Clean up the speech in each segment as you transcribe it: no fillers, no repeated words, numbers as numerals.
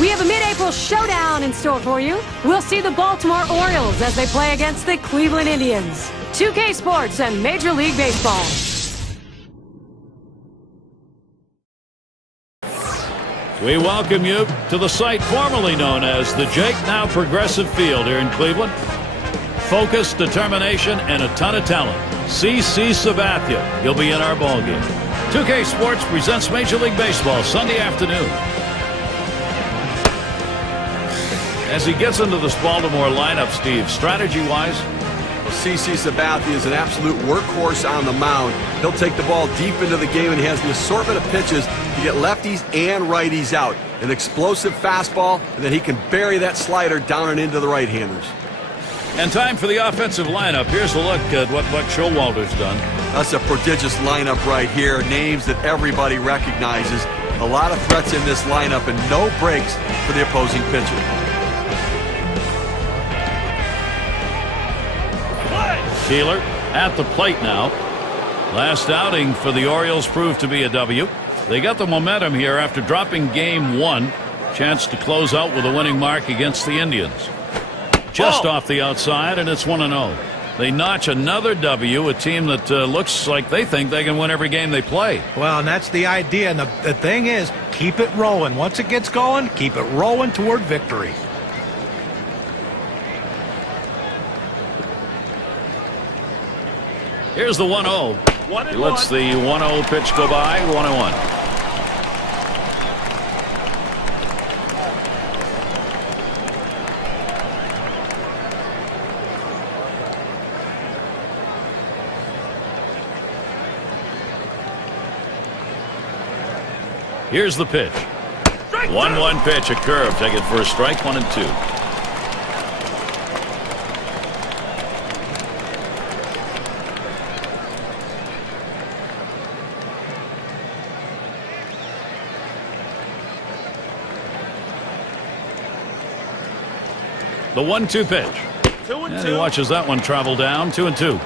We have a mid-April showdown in store for you. We'll see the Baltimore Orioles as they play against the Cleveland Indians. 2K Sports and Major League Baseball. We welcome you to the site formerly known as the Jake, now Progressive Field here in Cleveland. Focus, determination, and a ton of talent. CC Sabathia, he'll be in our ballgame. 2K Sports presents Major League Baseball Sunday afternoon. As he gets into this Baltimore lineup, Steve, strategy-wise, CC Sabathia is an absolute workhorse on the mound. He'll take the ball deep into the game, and he has an assortment of pitches to get lefties and righties out. An explosive fastball, and then he can bury that slider down and into the right-handers. And time for the offensive lineup. Here's a look at what Buck Showalter's done. That's a prodigious lineup right here. Names that everybody recognizes. A lot of threats in this lineup and no breaks for the opposing pitcher. Keeler at the plate now. Last outing for the Orioles proved to be a W. They got the momentum here after dropping game 1. Chance to close out with a winning mark against the Indians. Just off the outside, and it's 1-0. They notch another W, a team that looks like they think they can win every game they play. Well, and that's the idea. And the thing is, keep it rolling. Once it gets going, keep it rolling toward victory. Here's the 1-0. He lets the 1-0 pitch go by. 1-1. Here's the pitch. 1-1 pitch, a curve. Take it for a strike. 1-2. The 1-2 pitch. 2-2. And he watches that one travel down. 2-2.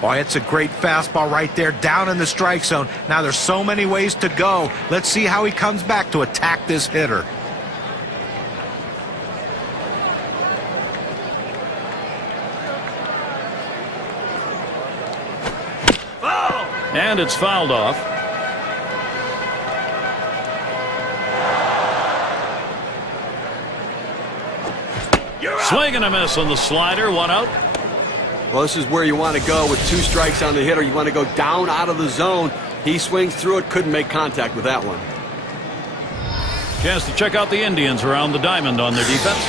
Boy, it's a great fastball right there down in the strike zone. Now there's so many ways to go. Let's see how he comes back to attack this hitter. And it's fouled off. Swing and a miss on the slider. 1 out. Well, this is where you want to go with 2 strikes on the hitter. You want to go down out of the zone. He swings through it, couldn't make contact with that one. Chance to check out the Indians around the diamond on their defense.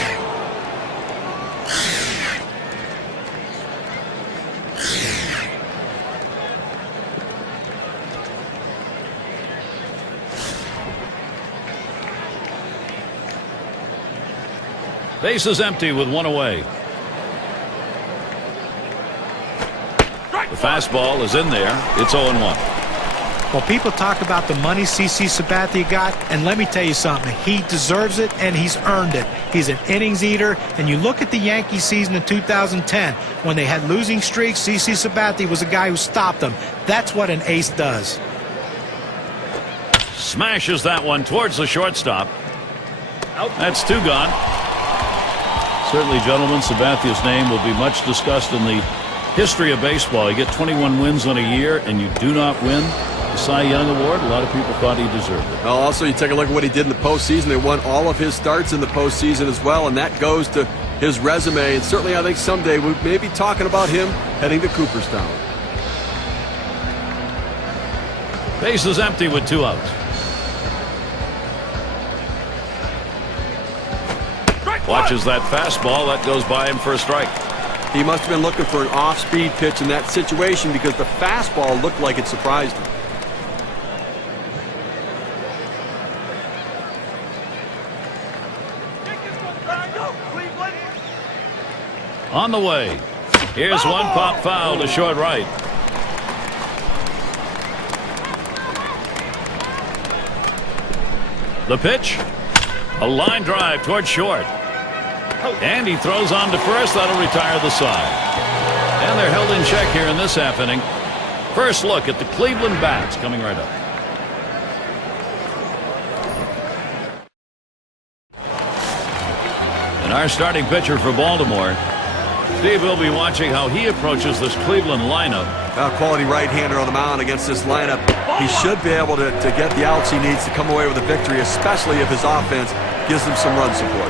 Base is empty with 1 away. The fastball is in there. It's 0-1. Well, people talk about the money CC Sabathia got, and let me tell you something. He deserves it, and he's earned it. He's an innings eater, and you look at the Yankee season in 2010. When they had losing streaks, CC Sabathia was a guy who stopped them. That's what an ace does. Smashes that one towards the shortstop. That's 2 gone. Certainly, gentlemen, Sabathia's name will be much discussed in the history of baseball. You get 21 wins in a year and you do not win the Cy Young Award. A lot of people thought he deserved it. Well, also, you take a look at what he did in the postseason. They won all of his starts in the postseason as well, and that goes to his resume. And certainly, I think someday we may be talking about him heading to Cooperstown. Base is empty with 2 outs. Watches that fastball. That goes by him for a strike. He must have been looking for an off-speed pitch in that situation because the fastball looked like it surprised him. On the way. Here's one pop foul to short right. The pitch. A line drive toward short. And he throws on to first. That'll retire the side. And they're held in check here in this half inning. First look at the Cleveland bats coming right up. And our starting pitcher for Baltimore, Steve, will be watching how he approaches this Cleveland lineup. Quality right-hander on the mound against this lineup. He should be able to get the outs he needs to come away with a victory, especially if his offense gives him some run support.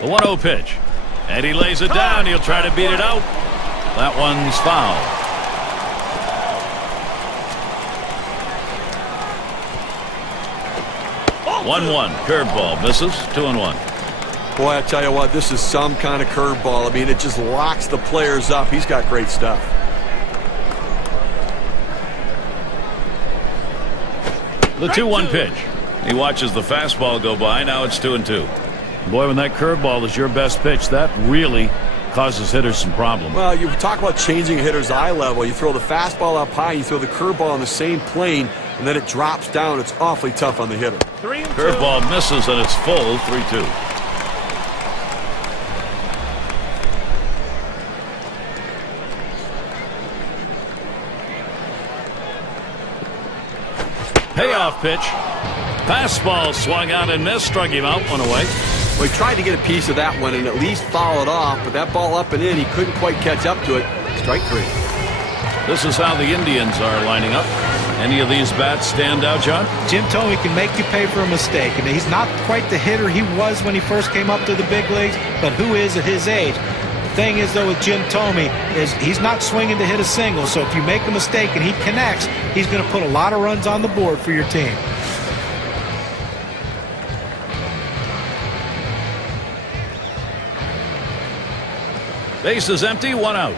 The 1-0 pitch. And he lays it down. He'll try to beat it out. That one's foul. One curveball misses. 2-1. Boy, I tell you what, this is some kind of curveball. I mean, it just locks the players up. He's got great stuff. The 2-1 pitch. He watches the fastball go by. Now it's 2-2. Boy, when that curveball is your best pitch, that really causes hitters some problems. Well, you talk about changing a hitter's eye level. You throw the fastball up high, you throw the curveball on the same plane, and then it drops down. It's awfully tough on the hitter. Curveball misses, and it's full. 3-2. Payoff pitch. Fastball swung out and missed. Struck him out. One away. Well, he tried to get a piece of that one and at least foul it off, but that ball up and in, he couldn't quite catch up to it. Strike 3. This is how the Indians are lining up. Any of these bats stand out, John? Jim Thome can make you pay for a mistake. I mean, he's not quite the hitter he was when he first came up to the big leagues, but who is at his age? The thing is, though, with Jim Thome is he's not swinging to hit a single, so if you make a mistake and he connects, he's going to put a lot of runs on the board for your team. Base is empty, 1 out.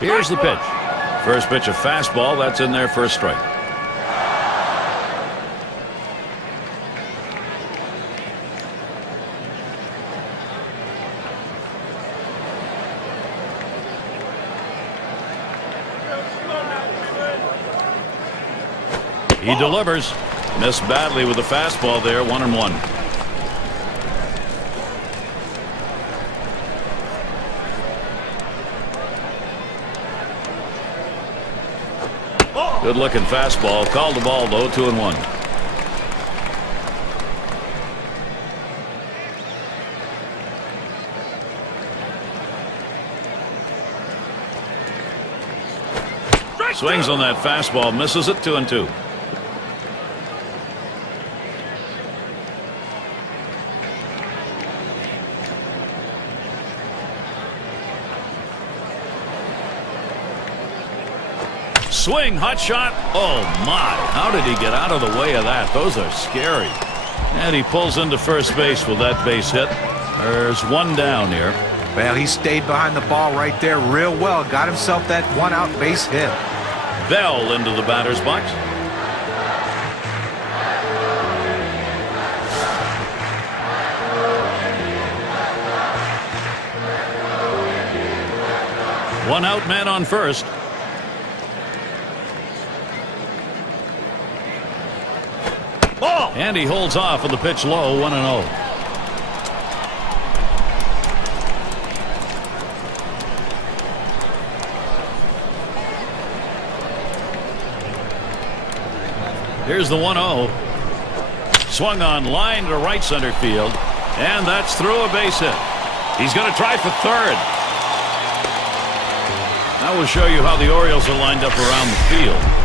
Here's the pitch. First pitch, a fastball. That's in there for a strike. He delivers. Missed badly with the fastball there. 1-1. Good looking fastball. Called the ball though. 2-1. Swings on that fastball. Misses it. 2-2. Swing, hot shot. Oh my, how did he get out of the way of that? Those are scary. And he pulls into first base with that base hit. There's one down here. Well, he stayed behind the ball right there real well. Got himself that 1-out base hit. Bell into the batter's box. One out, man on first. And he holds off with the pitch low. 1-0. Here's the 1-0. Swung on line to right center field. And that's through a base hit. He's going to try for third. That will show you how the Orioles are lined up around the field.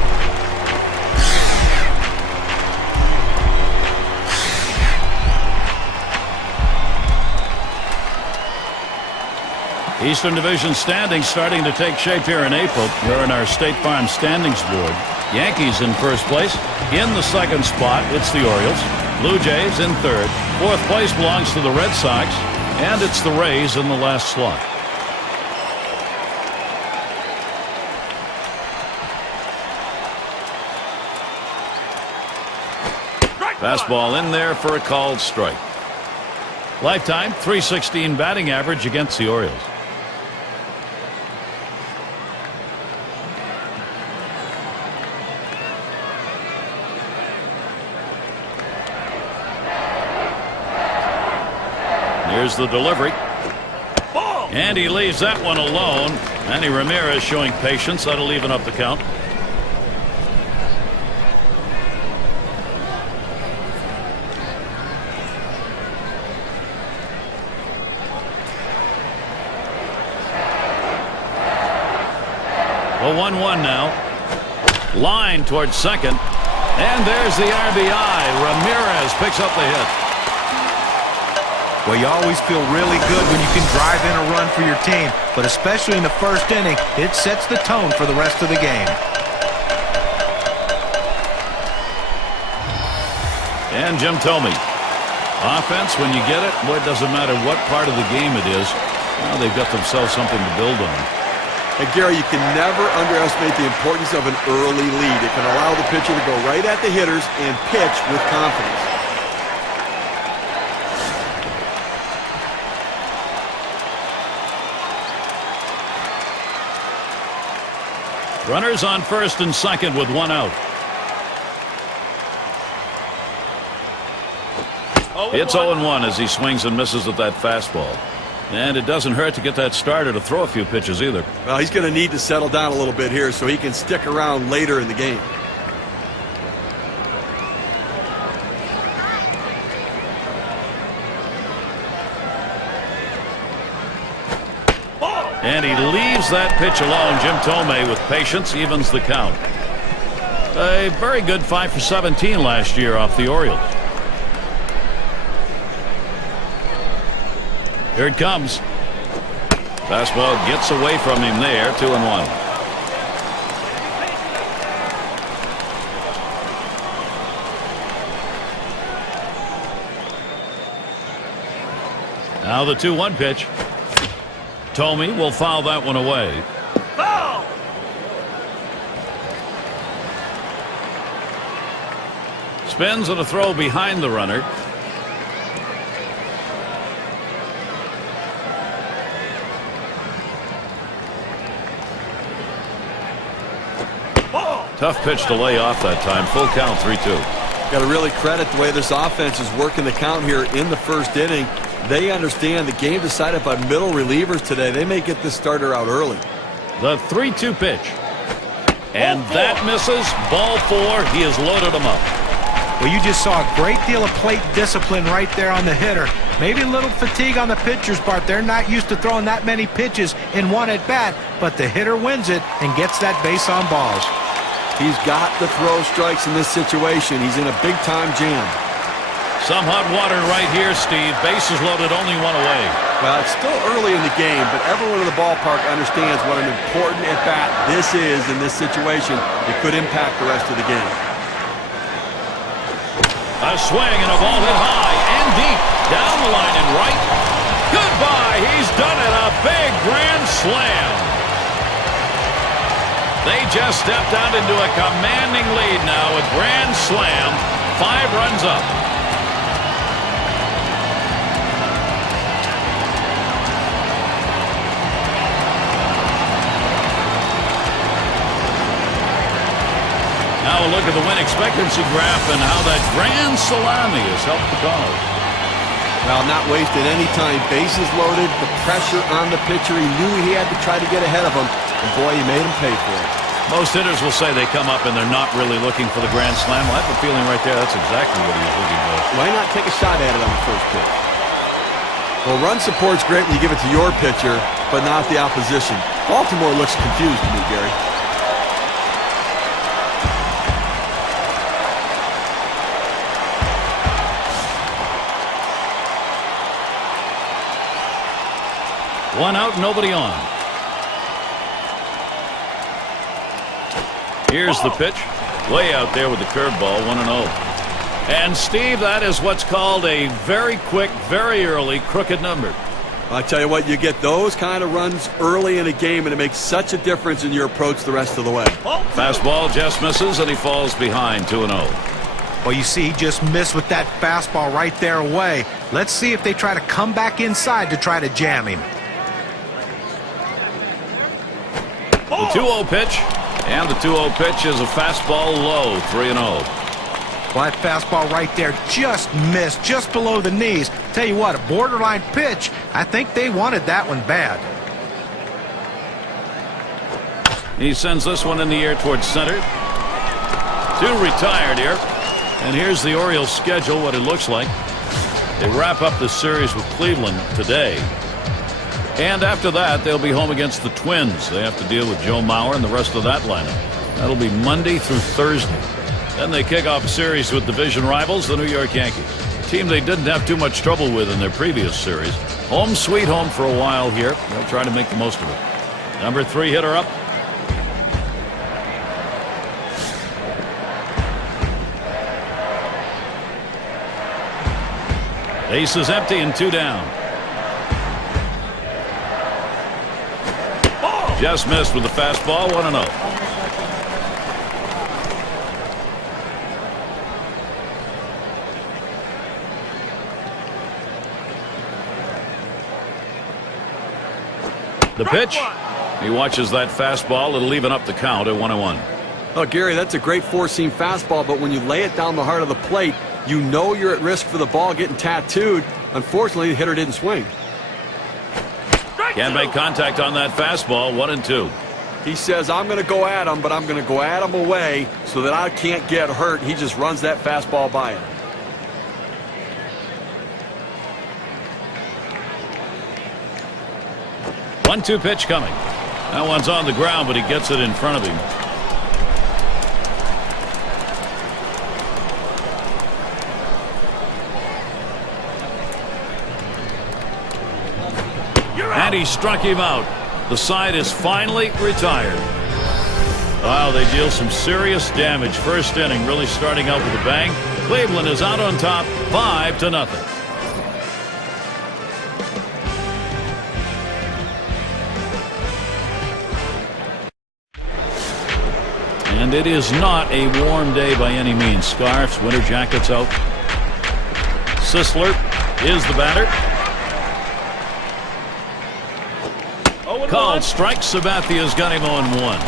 Eastern Division standings starting to take shape here in April. We're in our State Farm standings board. Yankees in first place. In the second spot, it's the Orioles. Blue Jays in third. Fourth place belongs to the Red Sox. And it's the Rays in the last slot. Fastball in there for a called strike. Lifetime .316 batting average against the Orioles. Here's the delivery. Ball. And he leaves that one alone. Manny Ramirez showing patience. That'll even up the count. Well, 1-1 now. Line towards second. And there's the RBI. Ramirez picks up the hit. Well, you always feel really good when you can drive in a run for your team, but especially in the first inning, it sets the tone for the rest of the game. And Jim Thome. Offense, when you get it, boy, it doesn't matter what part of the game it is. Now they've got themselves something to build on. And Gary, you can never underestimate the importance of an early lead. It can allow the pitcher to go right at the hitters and pitch with confidence. Runners on first and second with one out. It's 0-1 as he swings and misses at that fastball. And it doesn't hurt to get that starter to throw a few pitches either. Well, he's going to need to settle down a little bit here so he can stick around later in the game. And he leaves that pitch alone. Jim Thome with patience evens the count. A very good 5 for 17 last year off the Orioles. Here it comes. Fastball gets away from him there. 2-1. Now the 2-1 pitch. Thome will foul that one away. Foul! Spins and a throw behind the runner. Tough pitch to lay off that time. Full count, 3-2. Got to really credit the way this offense is working the count here in the first inning. They understand the game decided by middle relievers today. They may get this starter out early. The 3-2 pitch. And that misses. Ball 4. He has loaded them up. Well, you just saw a great deal of plate discipline right there on the hitter. Maybe a little fatigue on the pitcher's part. They're not used to throwing that many pitches in one at bat, but the hitter wins it and gets that base on balls. He's got to throw strikes in this situation. He's in a big-time jam. Some hot water right here, Steve. Bases loaded, only one away. Well, it's still early in the game, but everyone in the ballpark understands what an important at-bat this is in this situation. It could impact the rest of the game. A swing and a ball hit high and deep. Down the line and right. Goodbye. He's done it. A big grand slam. They just stepped out into a commanding lead now with grand slam. 5 runs up. Now a look at the win expectancy graph and how that grand salami has helped the cause. Well, not wasting any time. Bases loaded, the pressure on the pitcher. He knew he had to try to get ahead of him. And boy, he made him pay for it. Most hitters will say they come up and they're not really looking for the grand slam. Well, I have a feeling right there that's exactly what he was looking for. Why not take a shot at it on the first pitch? Well, run support's great when you give it to your pitcher, but not the opposition. Baltimore looks confused to me, Gary. One out, nobody on. Here's the pitch. Way out there with the curveball, 1-0. And, Steve, that is what's called a very quick, very early crooked number. I tell you what, you get those kind of runs early in a game, and it makes such a difference in your approach the rest of the way. Fastball just misses, and he falls behind, 2-0. Well, you see, he just missed with that fastball right there away. Let's see if they try to come back inside to try to jam him. The 2-0 pitch. And the 2-0 pitch is a fastball low, 3-0. Well, that fastball right there just missed, just below the knees. Tell you what, a borderline pitch. I think they wanted that one bad. He sends this one in the air towards center. 2 retired here. And here's the Orioles' schedule, what it looks like. They wrap up the series with Cleveland today. And after that, they'll be home against the Twins. They have to deal with Joe Mauer and the rest of that lineup. That'll be Monday through Thursday. Then they kick off a series with division rivals, the New York Yankees. A team they didn't have too much trouble with in their previous series. Home sweet home for a while here. They'll try to make the most of it. Number 3 hitter up. Base is empty and 2 down. Just missed with the fastball, 1-0. The pitch. He watches that fastball. It'll even up the count at 1-1. Oh, Gary, that's a great 4-seam fastball, but when you lay it down the heart of the plate, you know you're at risk for the ball getting tattooed. Unfortunately, the hitter didn't swing. Can't make contact on that fastball. 1-2. He says, I'm going to go at him, but I'm going to go at him away so that I can't get hurt. He just runs that fastball by him. One-two pitch coming. That one's on the ground, but he gets it in front of him. And he struck him out. The side is finally retired. Wow, they deal some serious damage. First inning really starting out with a bang. Cleveland is out on top, 5-0. And it is not a warm day by any means. Scarves, winter jackets out. Sisler is the batter. Called strike. Sabathia's got him 0-1.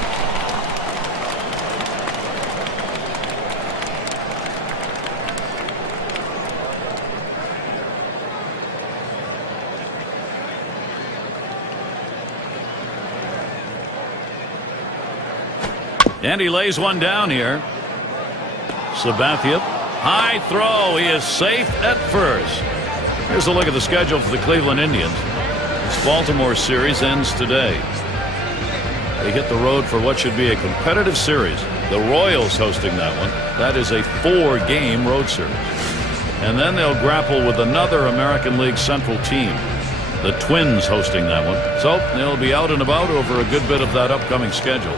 And he lays one down here. Sabathia. High throw. He is safe at first. Here's a look at the schedule for the Cleveland Indians. This Baltimore series ends today. They hit the road for what should be a competitive series. The Royals hosting that one. That is a 4-game road series. And then they'll grapple with another American League Central team. The Twins hosting that one. So they'll be out and about over a good bit of that upcoming schedule.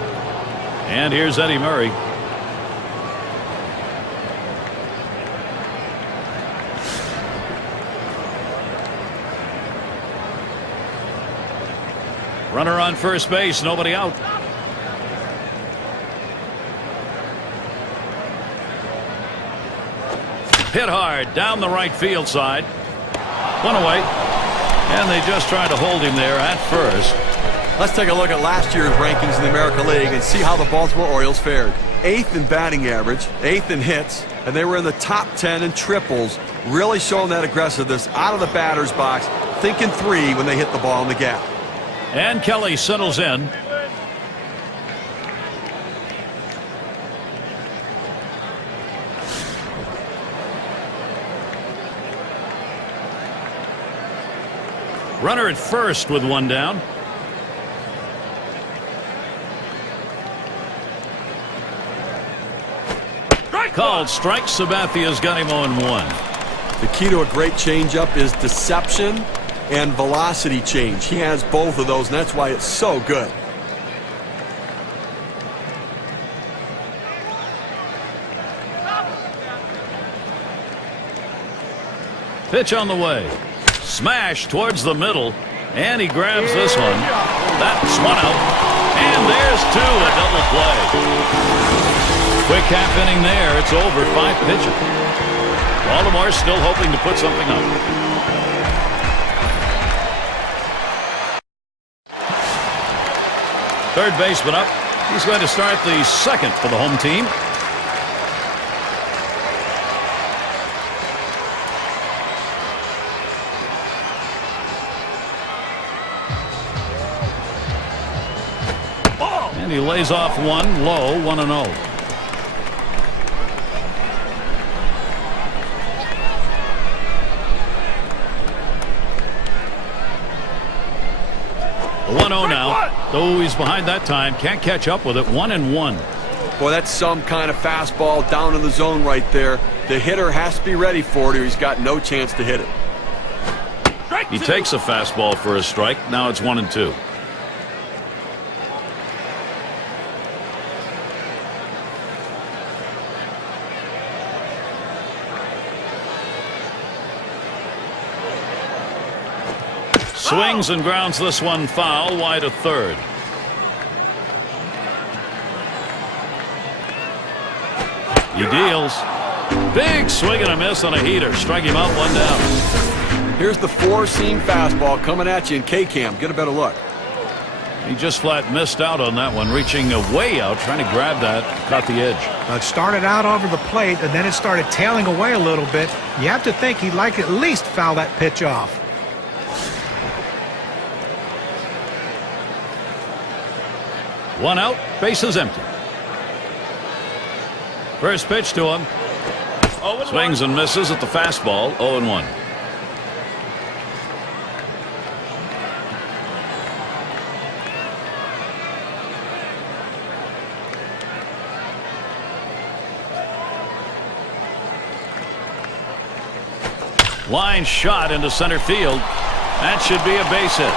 And here's Eddie Murray. Runner on first base, nobody out. Hit hard down the right field side. One away. And they just tried to hold him there at first. Let's take a look at last year's rankings in the American League and see how the Baltimore Orioles fared. 8th in batting average, 8th in hits, and they were in the top 10 in triples, really showing that aggressiveness out of the batter's box, thinking 3 when they hit the ball in the gap. And Kelly settles in. Runner at first with one down. Called strike. Sabathia's got him 0-1. The key to a great changeup is deception and velocity change. He has both of those, and that's why it's so good. Pitch on the way. Smash towards the middle, and he grabs this one. That's one out, and there's 2, a double play. Quick half inning there. It's over. 5 pitches. Baltimore still hoping to put something up. Third baseman up. He's going to start the second for the home team. And he lays off one low, 1-0. The 1-0 now. Though he's behind that time, can't catch up with it. 1-1. Boy, that's some kind of fastball down in the zone right there. The hitter has to be ready for it or he's got no chance to hit it. He takes a fastball for a strike. Now it's 1-2. Swings and grounds this one foul, wide of third. He deals. Big swing and a miss on a heater. Strike him out, 1 down. Here's the four-seam fastball coming at you in K-Cam. Get a better look. He just flat missed out on that one, reaching way out, trying to grab that, caught the edge. It started out over the plate, and then it started tailing away a little bit. You have to think he'd like at least foul that pitch off. One out, bases empty. First pitch to him. Swings and misses at the fastball, 0-1. Line shot into center field. That should be a base hit.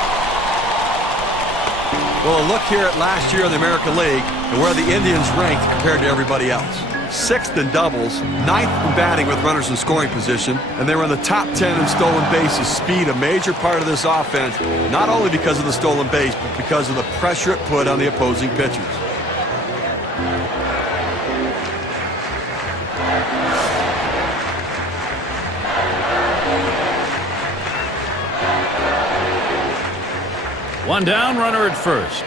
Well, a look here at last year in the American League and where the Indians ranked compared to everybody else. 6th in doubles, 9th in batting with runners in scoring position, and they were in the top 10 in stolen bases. Speed, a major part of this offense, not only because of the stolen base, but because of the pressure it put on the opposing pitchers. One down, runner at first.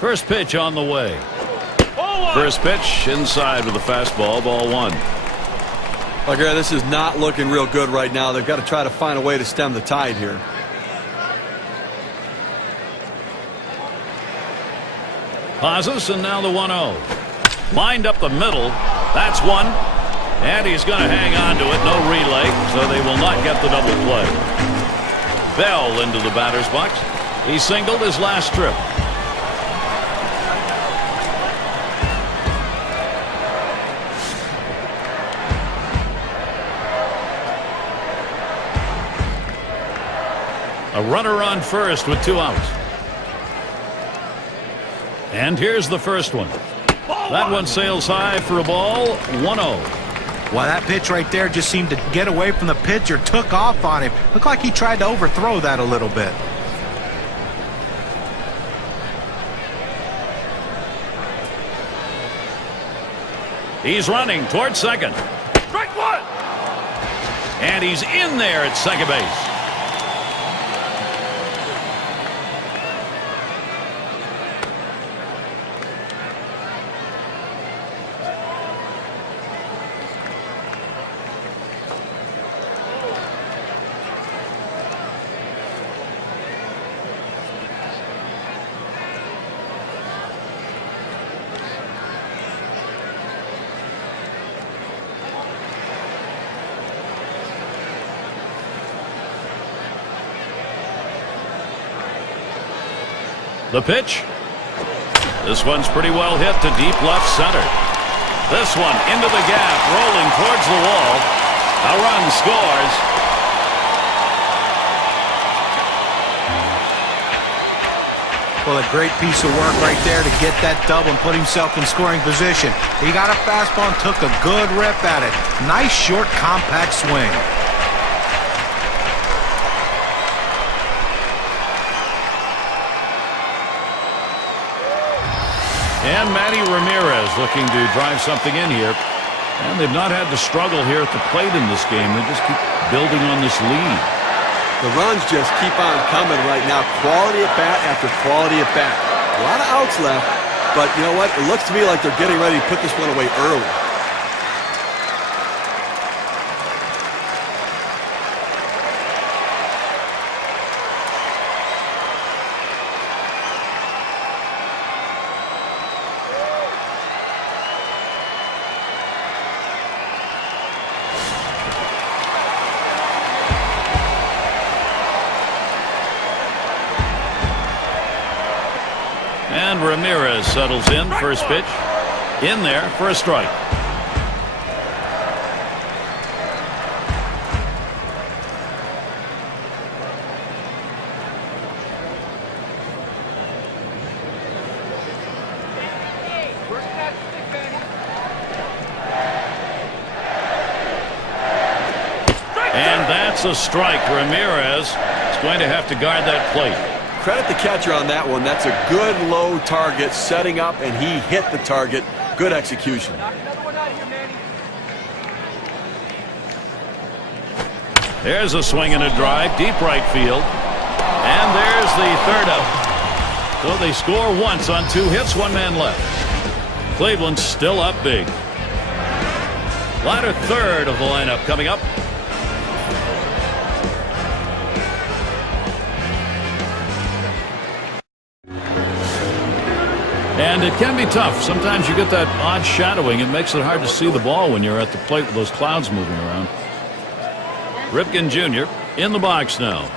First pitch on the way. First pitch inside with a fastball, ball 1. Okay, this is not looking real good right now. They've got to try to find a way to stem the tide here. Pauses, and now the 1-0. Lined up the middle. That's one. And he's going to hang on to it. No relay, so they will not get the double play. Bell into the batter's box. He singled his last trip. A runner on first with 2 outs. And here's the first one. That one sails high for a ball. 1-0. Well, that pitch right there just seemed to get away from the pitcher, took off on him. Looked like he tried to overthrow that a little bit. He's running towards second. Strike 1. And he's in there at second base. The pitch. This one's pretty well hit to deep left center. This one into the gap, rolling towards the wall. A run scores. Well, a great piece of work right there to get that double and put himself in scoring position. He got a fastball and took a good rip at it. Nice, short, compact swing. And Manny Ramirez looking to drive something in here. And they've not had to struggle here at the plate in this game. They just keep building on this lead. The runs just keep on coming right now. Quality at bat after quality at bat. A lot of outs left, but you know what? It looks to me like they're getting ready to put this one away early. And Ramirez settles in. First pitch in there for a strike. And that's a strike. Ramirez is going to have to guard that plate. Credit the catcher on that one. That's a good low target setting up, and he hit the target. Good execution. There's a swing and a drive, deep right field. And there's the third out. So they score once on 2 hits, 1 man left. Cleveland's still up big. Latter third of the lineup coming up. And it can be tough. Sometimes you get that odd shadowing. It makes it hard to see the ball when you're at the plate with those clouds moving around. Ripken Jr. in the box now.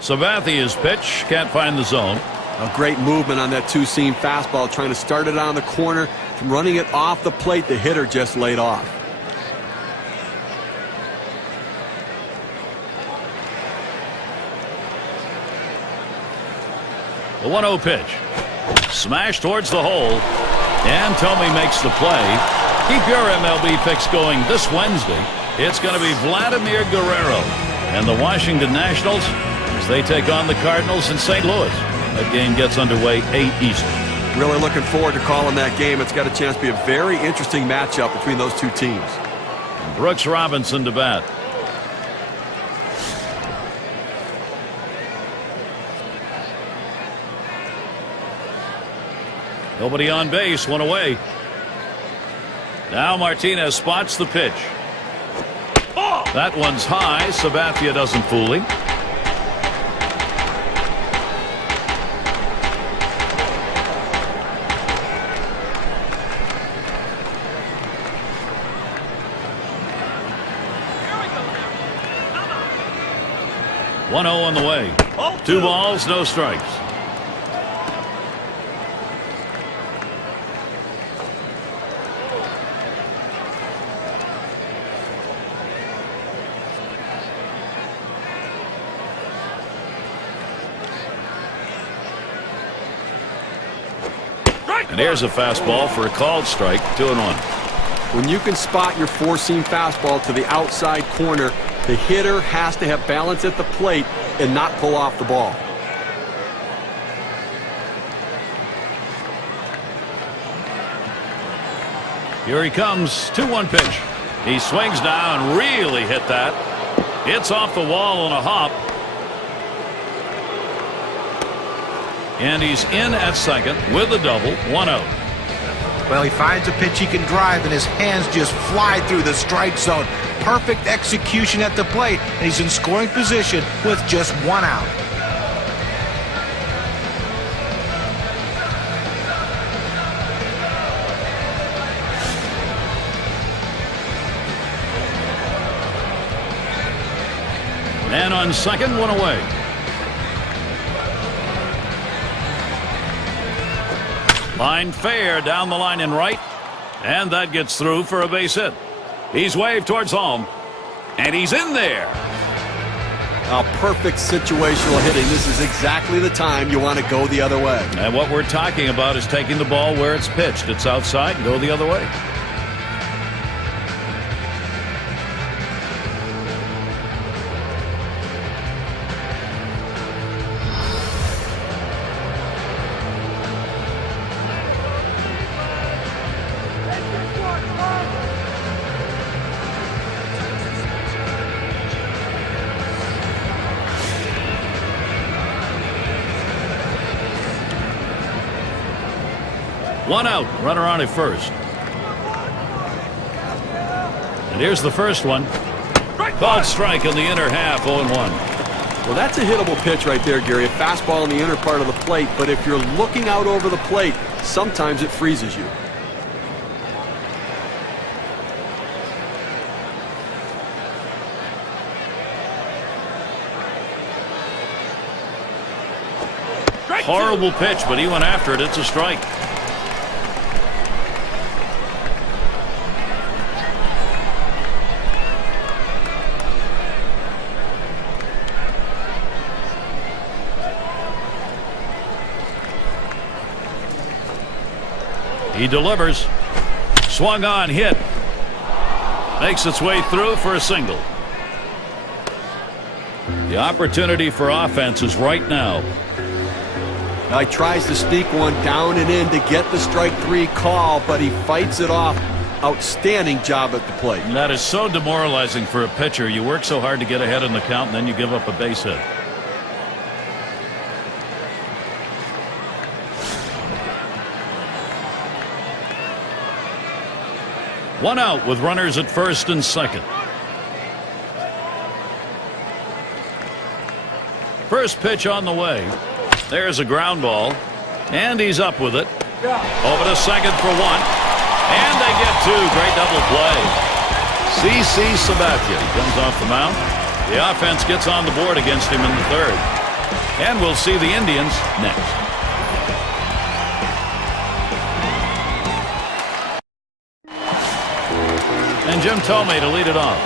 Sabathia's pitch. Can't find the zone. A great movement on that 2-seam fastball, trying to start it on the corner. From running it off the plate, the hitter just laid off. The 1-0 pitch. Smash towards the hole. And Tomey makes the play. Keep your MLB picks going this Wednesday. It's going to be Vladimir Guerrero and the Washington Nationals as they take on the Cardinals in St. Louis. That game gets underway 8 Eastern. Really looking forward to calling that game. It's got a chance to be a very interesting matchup between those two teams. And Brooks Robinson to bat. Nobody on base, 1 away. Now Martinez spots the pitch. That one's high. Sabathia doesn't fool him. One 0 on the way. 2 balls, no strikes. And here's a fastball for a called strike. 2-1. When you can spot your 4-seam fastball to the outside corner, the hitter has to have balance at the plate and not pull off the ball. Here he comes. 2-1 pitch. He swings down, really hit that. It's off the wall on a hop. And he's in at second with a double. 1 out. Well, he finds a pitch he can drive, and his hands just fly through the strike zone. Perfect execution at the plate, and he's in scoring position with just 1 out. And on second, 1 away. Line fair down the line in right. And that gets through for a base hit. He's waved towards home. And he's in there. A perfect situational hitting. This is exactly the time you want to go the other way. And what we're talking about is taking the ball where it's pitched. It's outside, go the other way. One out, runner on at first. And here's the first one. Called strike in the inner half, 0-1. Well, that's a hittable pitch right there, Gary. A fastball in the inner part of the plate, but if you're looking out over the plate, sometimes it freezes you. Horrible pitch, but he went after it. It's a strike. He delivers. Swung on, hit. Makes its way through for a single. The opportunity for offense is right now. Now he tries to sneak one down and in to get the strike 3 call, but he fights it off. Outstanding job at the plate. And that is so demoralizing for a pitcher. You work so hard to get ahead in the count, and then you give up a base hit. One out with runners at first and second. First pitch on the way. There's a ground ball. And he's up with it. Over to second for one. And they get two. Great double play. Sabathia comes off the mound. The offense gets on the board against him in the third. And we'll see the Indians next. And Jim Thome to lead it off.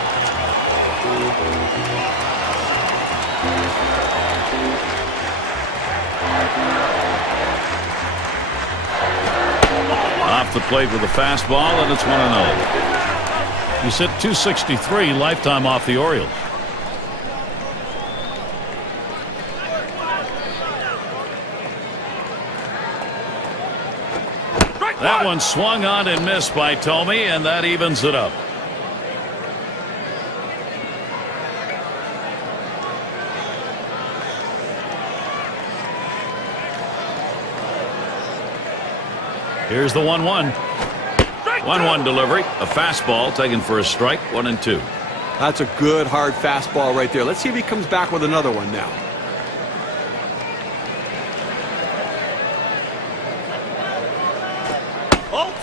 Off the plate with a fastball, and it's 1-0. He's hit .263 lifetime off the Orioles. That one swung on and missed by Thome, and that evens it up. Here's the 1-1. 1-1 delivery. A fastball taken for a strike. 1-2. That's a good hard fastball right there. Let's see if he comes back with another one now.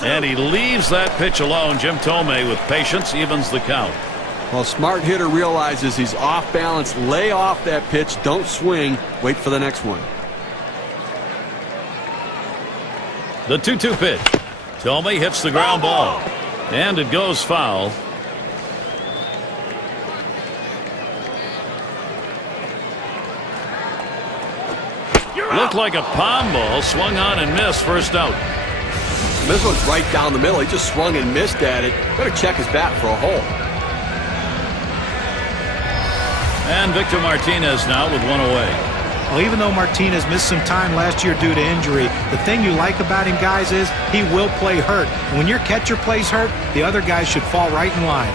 And he leaves that pitch alone. Jim Thome with patience evens the count. Well, smart hitter realizes he's off balance. Lay off that pitch. Don't swing. Wait for the next one. The 2-2 pitch. Thome hits the ground ball. And it goes foul. Looked like a palm ball. Swung on and missed. First out. This one's right down the middle. He just swung and missed at it. Better check his bat for a hole. And Victor Martinez now with one away. Well, even though Martinez missed some time last year due to injury, the thing you like about him, guys, is he will play hurt. And when your catcher plays hurt, the other guys should fall right in line.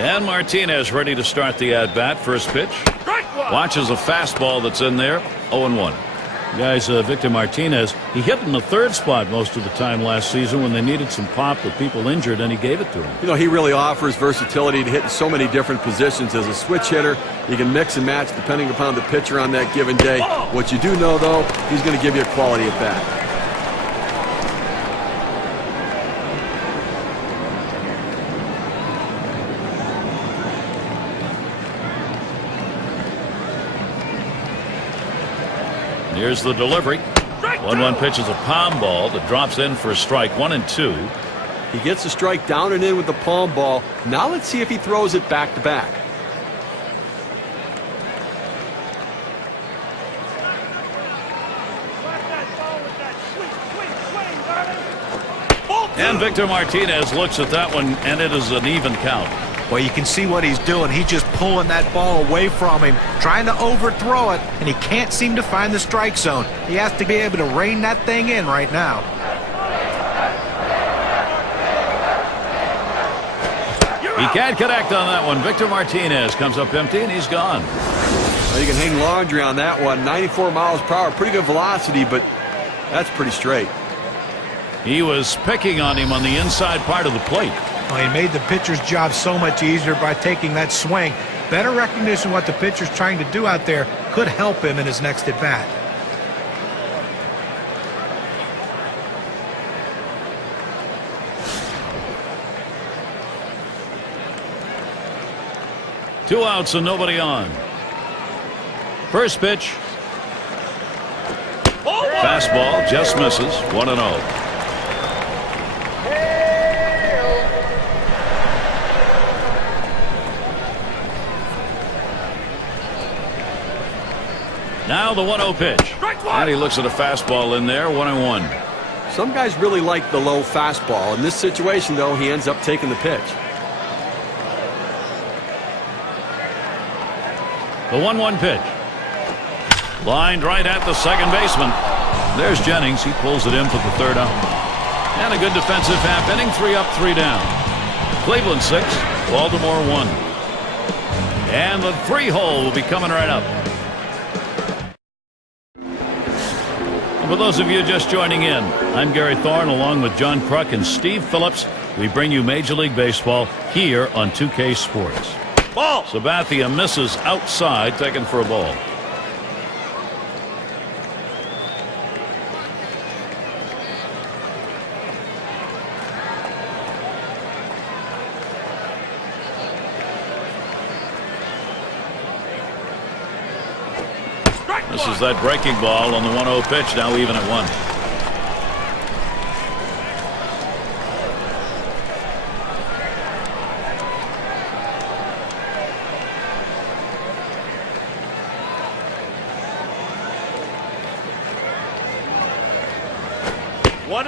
And Martinez ready to start the at-bat. First pitch. Watches a fastball that's in there. 0-1. Guys, Victor Martinez, he hit in the third spot most of the time last season when they needed some pop with people injured, and he gave it to him. You know, he really offers versatility to hit in so many different positions. As a switch hitter, you can mix and match depending upon the pitcher on that given day. What you do know, though, he's going to give you a quality at bat. Here's the delivery. 1-1 pitch is a palm ball that drops in for a strike. 1-2. He gets the strike down and in with the palm ball. Now let's see if he throws it back to back. And Victor Martinez looks at that one, and it is an even count. Well, you can see what he's doing. He's just pulling that ball away from him, trying to overthrow it, and he can't seem to find the strike zone. He has to be able to rein that thing in right now. He can't connect on that one. Victor Martinez comes up empty, and he's gone. Well, you can hang laundry on that one. 94 miles per hour, pretty good velocity, but that's pretty straight. He was picking on him on the inside part of the plate. Well, he made the pitcher's job so much easier by taking that swing. Better recognition of what the pitcher's trying to do out there could help him in his next at-bat. Two outs and nobody on. First pitch. Fastball just misses. 1-0. Now the 1-0 pitch. And he looks at a fastball in there. 1-1. Some guys really like the low fastball. In this situation, though, he ends up taking the pitch. The 1-1 pitch. Lined right at the second baseman. There's Jennings. He pulls it in for the third out. And a good defensive half inning. 3 up, 3 down. Cleveland 6, Baltimore 1. And the 3-hole will be coming right up. And for those of you just joining in, I'm Gary Thorne along with John Kruk and Steve Phillips. We bring you Major League Baseball here on 2K Sports. Ball. Sabathia misses outside, taken for a ball. This is that breaking ball on the 1-0 pitch, now even at 1.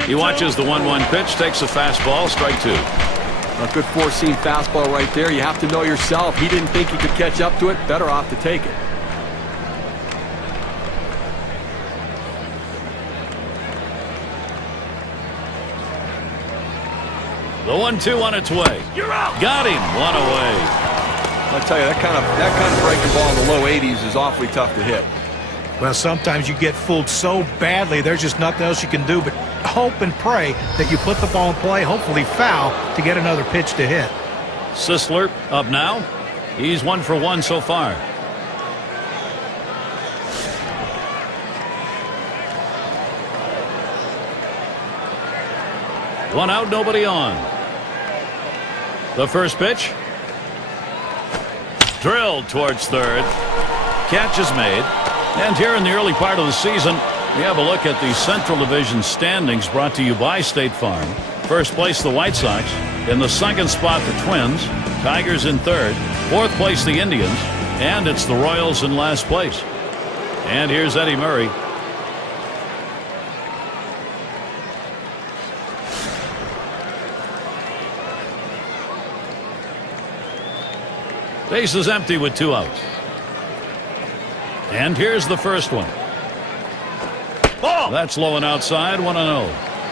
He watches the 1-1 pitch, takes a fastball, strike 2. A good four-seam fastball right there. You have to know yourself. He didn't think he could catch up to it. Better off to take it. The 1-2 on its way. You're out. Got him. 1 away. I'll tell you, that kind of breaking ball in the low 80s is awfully tough to hit. Well, sometimes you get fooled so badly, there's just nothing else you can do but hope and pray that you put the ball in play, hopefully foul, to get another pitch to hit. Sisler up now. He's 1 for 1 so far. One out, nobody on. The first pitch. Drilled towards third. Catch is made. And here in the early part of the season, we have a look at the Central Division standings brought to you by State Farm. First place, the White Sox. In the second spot, the Twins. Tigers in third. Fourth place, the Indians. And it's the Royals in last place. And here's Eddie Murray. Base is empty with 2 outs. And here's the first one. Ball. That's low and outside. 1-0.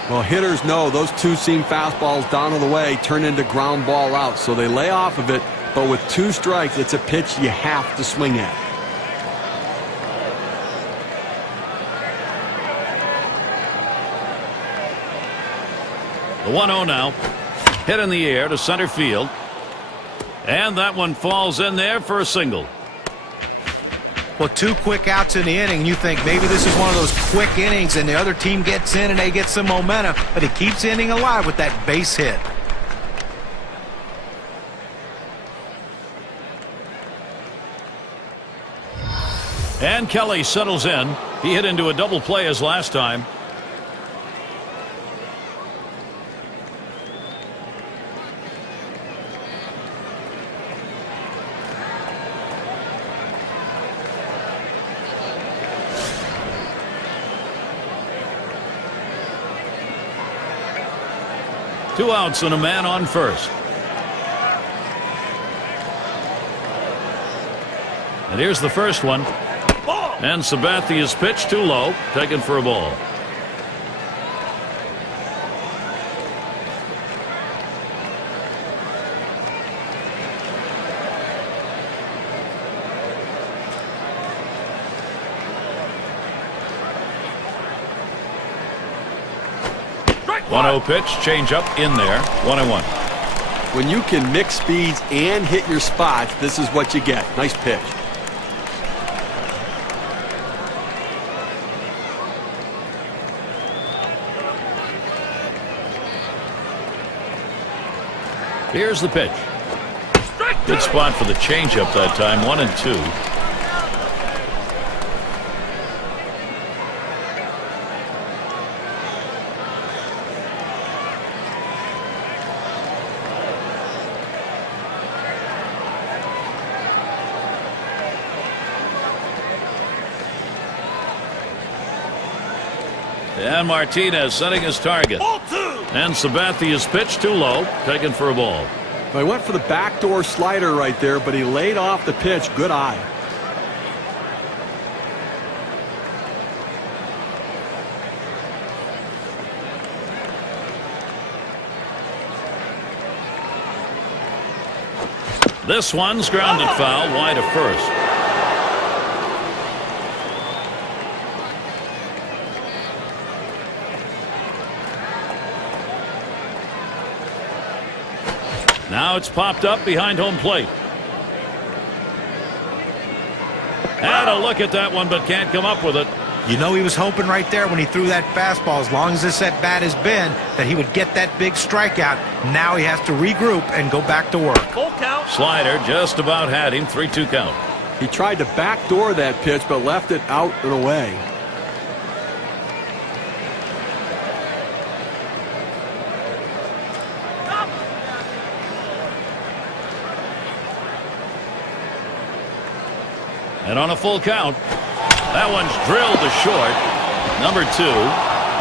Well, hitters know those two-seam fastballs down on the way turn into ground ball outs, so they lay off of it. But with 2 strikes, it's a pitch you have to swing at. The 1-0 now. Hit in the air to center field. And that one falls in there for a single. Well, 2 quick outs in the inning. You think maybe this is one of those quick innings and the other team gets in and they get some momentum, but he keeps the inning alive with that base hit. And Kelly settles in. He hit into a double play as last time. Two outs and a man on first. And here's the first one. Ball. And Sabathia's pitch too low, taken for a ball. 1-0 pitch, change up in there, 1-1. When you can mix speeds and hit your spots, this is what you get. Nice pitch. Here's the pitch. Good spot for the changeup that time, 1-2. And Martinez setting his target. And Sabathia's pitch too low, taken for a ball. Well, he went for the backdoor slider right there, but he laid off the pitch. Good eye. This one's grounded foul, wide of first. Now it's popped up behind home plate. Had a look at that one, but can't come up with it. You know he was hoping right there when he threw that fastball, as long as this at bat has been, that he would get that big strikeout. Now he has to regroup and go back to work. Full count. Slider just about had him, 3-2 count. He tried to backdoor that pitch, but left it out and away. And on a full count, that one's drilled to short. Number 2,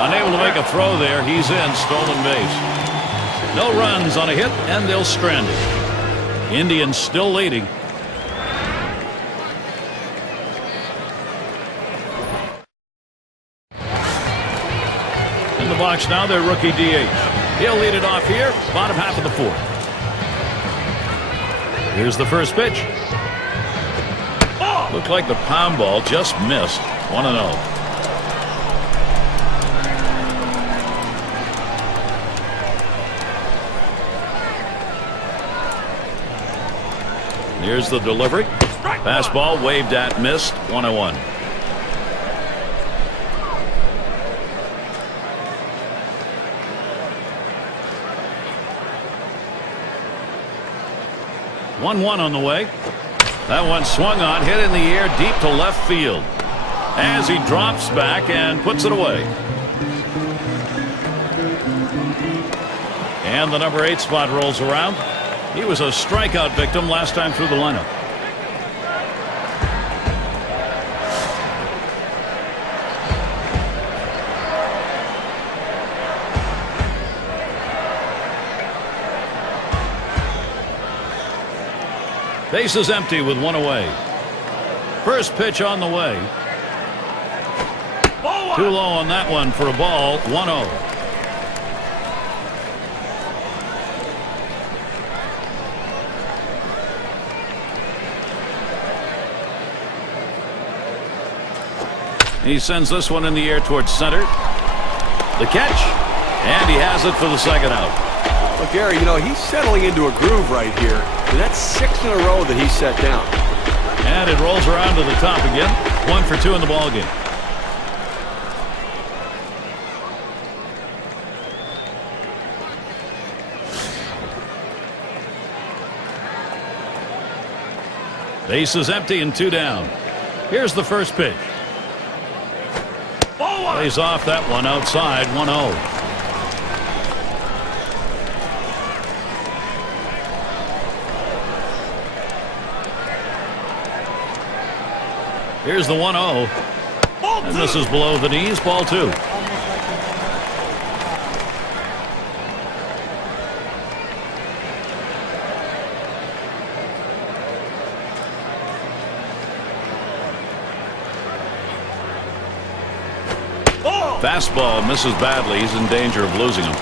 unable to make a throw there. He's in, stolen base. No runs on a hit, and they'll strand it. Indians still leading. In the box now, their rookie DH. He'll lead it off here, bottom half of the 4th. Here's the first pitch. Looked like the pound ball just missed. 1-0. Here's the delivery. Fastball waved at, missed. 1-1. On the way. That one swung on, hit in the air deep to left field as he drops back and puts it away. And the number 8 spot rolls around. He was a strikeout victim last time through the lineup. Base is empty with 1 away. First pitch on the way. Too low on that one for a ball. 1-0. He sends this one in the air towards center. The catch, and he has it for the second out. Well, Gary, you know, he's settling into a groove right here. And that's 6 in a row that he set down. And it rolls around to the top again. 1 for 2 in the ballgame. Base is empty and 2 down. Here's the first pitch. Plays off that one outside. 1-0. Here's the 1-0. And this is below the knees. Ball 2. Fastball misses badly. He's in danger of losing him.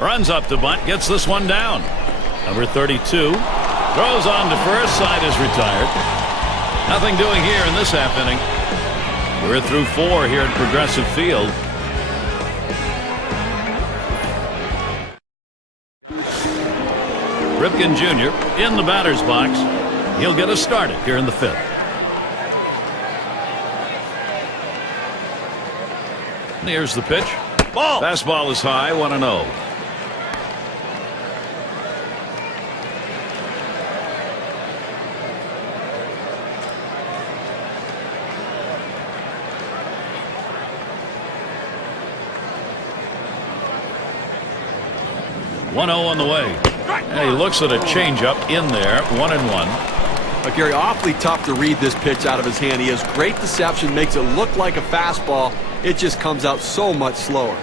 Runs up to bunt, gets this one down. Number 32 Throws on to first. Side is retired. Nothing doing here in this half inning. We're through 4 here at Progressive Field. Ripken Jr. in the batter's box. He'll get us started here in the 5th. And here's the pitch. Ball. Fastball is high, 1-0. On the way. And he looks at a changeup in there. 1-1. But Gary, awfully tough to read this pitch out of his hand. He has great deception, makes it look like a fastball. It just comes out so much slower.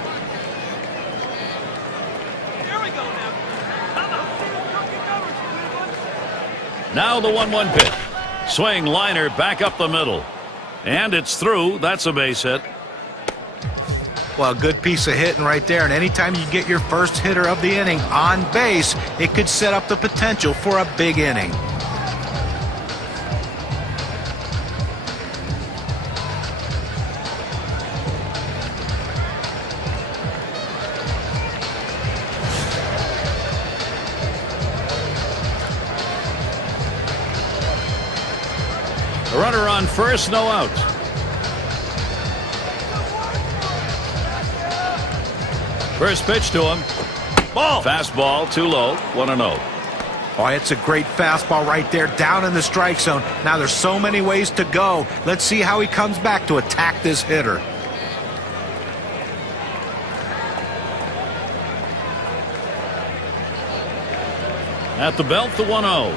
Now the 1-1 pitch. Swing liner back up the middle. And it's through. That's a base hit. Well, good piece of hitting right there. And anytime you get your first hitter of the inning on base, it could set up the potential for a big inning. A runner on first, no outs. First pitch to him. Ball. Fastball too low. 1-0. Oh, it's a great fastball right there down in the strike zone. Now there's so many ways to go. Let's see how he comes back to attack this hitter. At the belt, the 1-0.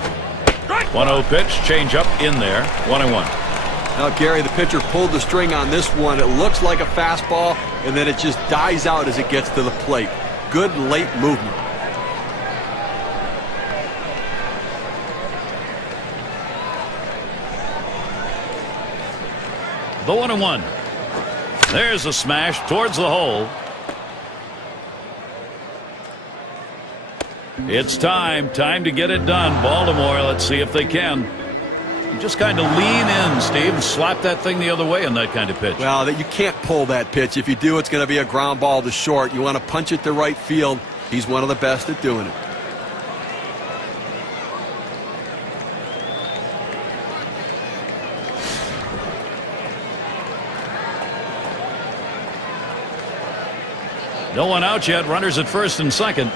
1-0 pitch. Change up in there. 1-1. Now, Gary, the pitcher pulled the string on this one. It looks like a fastball, and then it just dies out as it gets to the plate. Good late movement. The 1-1. There's a smash towards the hole. It's time to get it done. Baltimore, let's see if they can. Just kind of lean in, Steve, and slap that thing the other way on that kind of pitch. Well, you can't pull that pitch. If you do, it's going to be a ground ball to short. You want to punch it to right field. He's one of the best at doing it. No one out yet. Runners at first and second.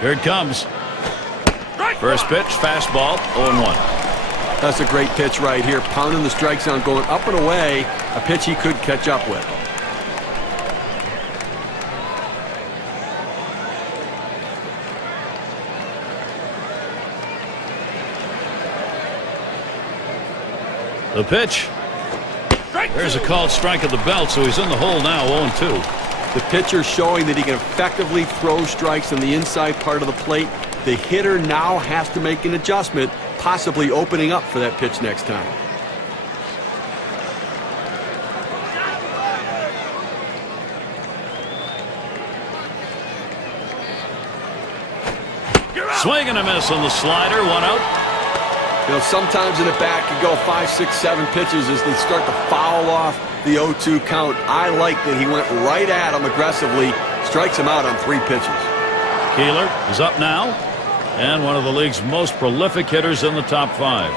Here it comes. First pitch, fastball, 0-1. That's a great pitch right here. Pounding the strike zone, going up and away. A pitch he could catch up with. The pitch. There's a called strike at the belt, so he's in the hole now, 0-2. The pitcher showing that he can effectively throw strikes on the inside part of the plate. The hitter now has to make an adjustment, possibly opening up for that pitch next time. Swing and a miss on the slider, 1 out. You know, sometimes in the back you go 5, 6, 7 pitches as they start to foul off the 0-2 count. I like that he went right at him aggressively, strikes him out on 3 pitches. Keeler is up now, and one of the league's most prolific hitters in the top 5.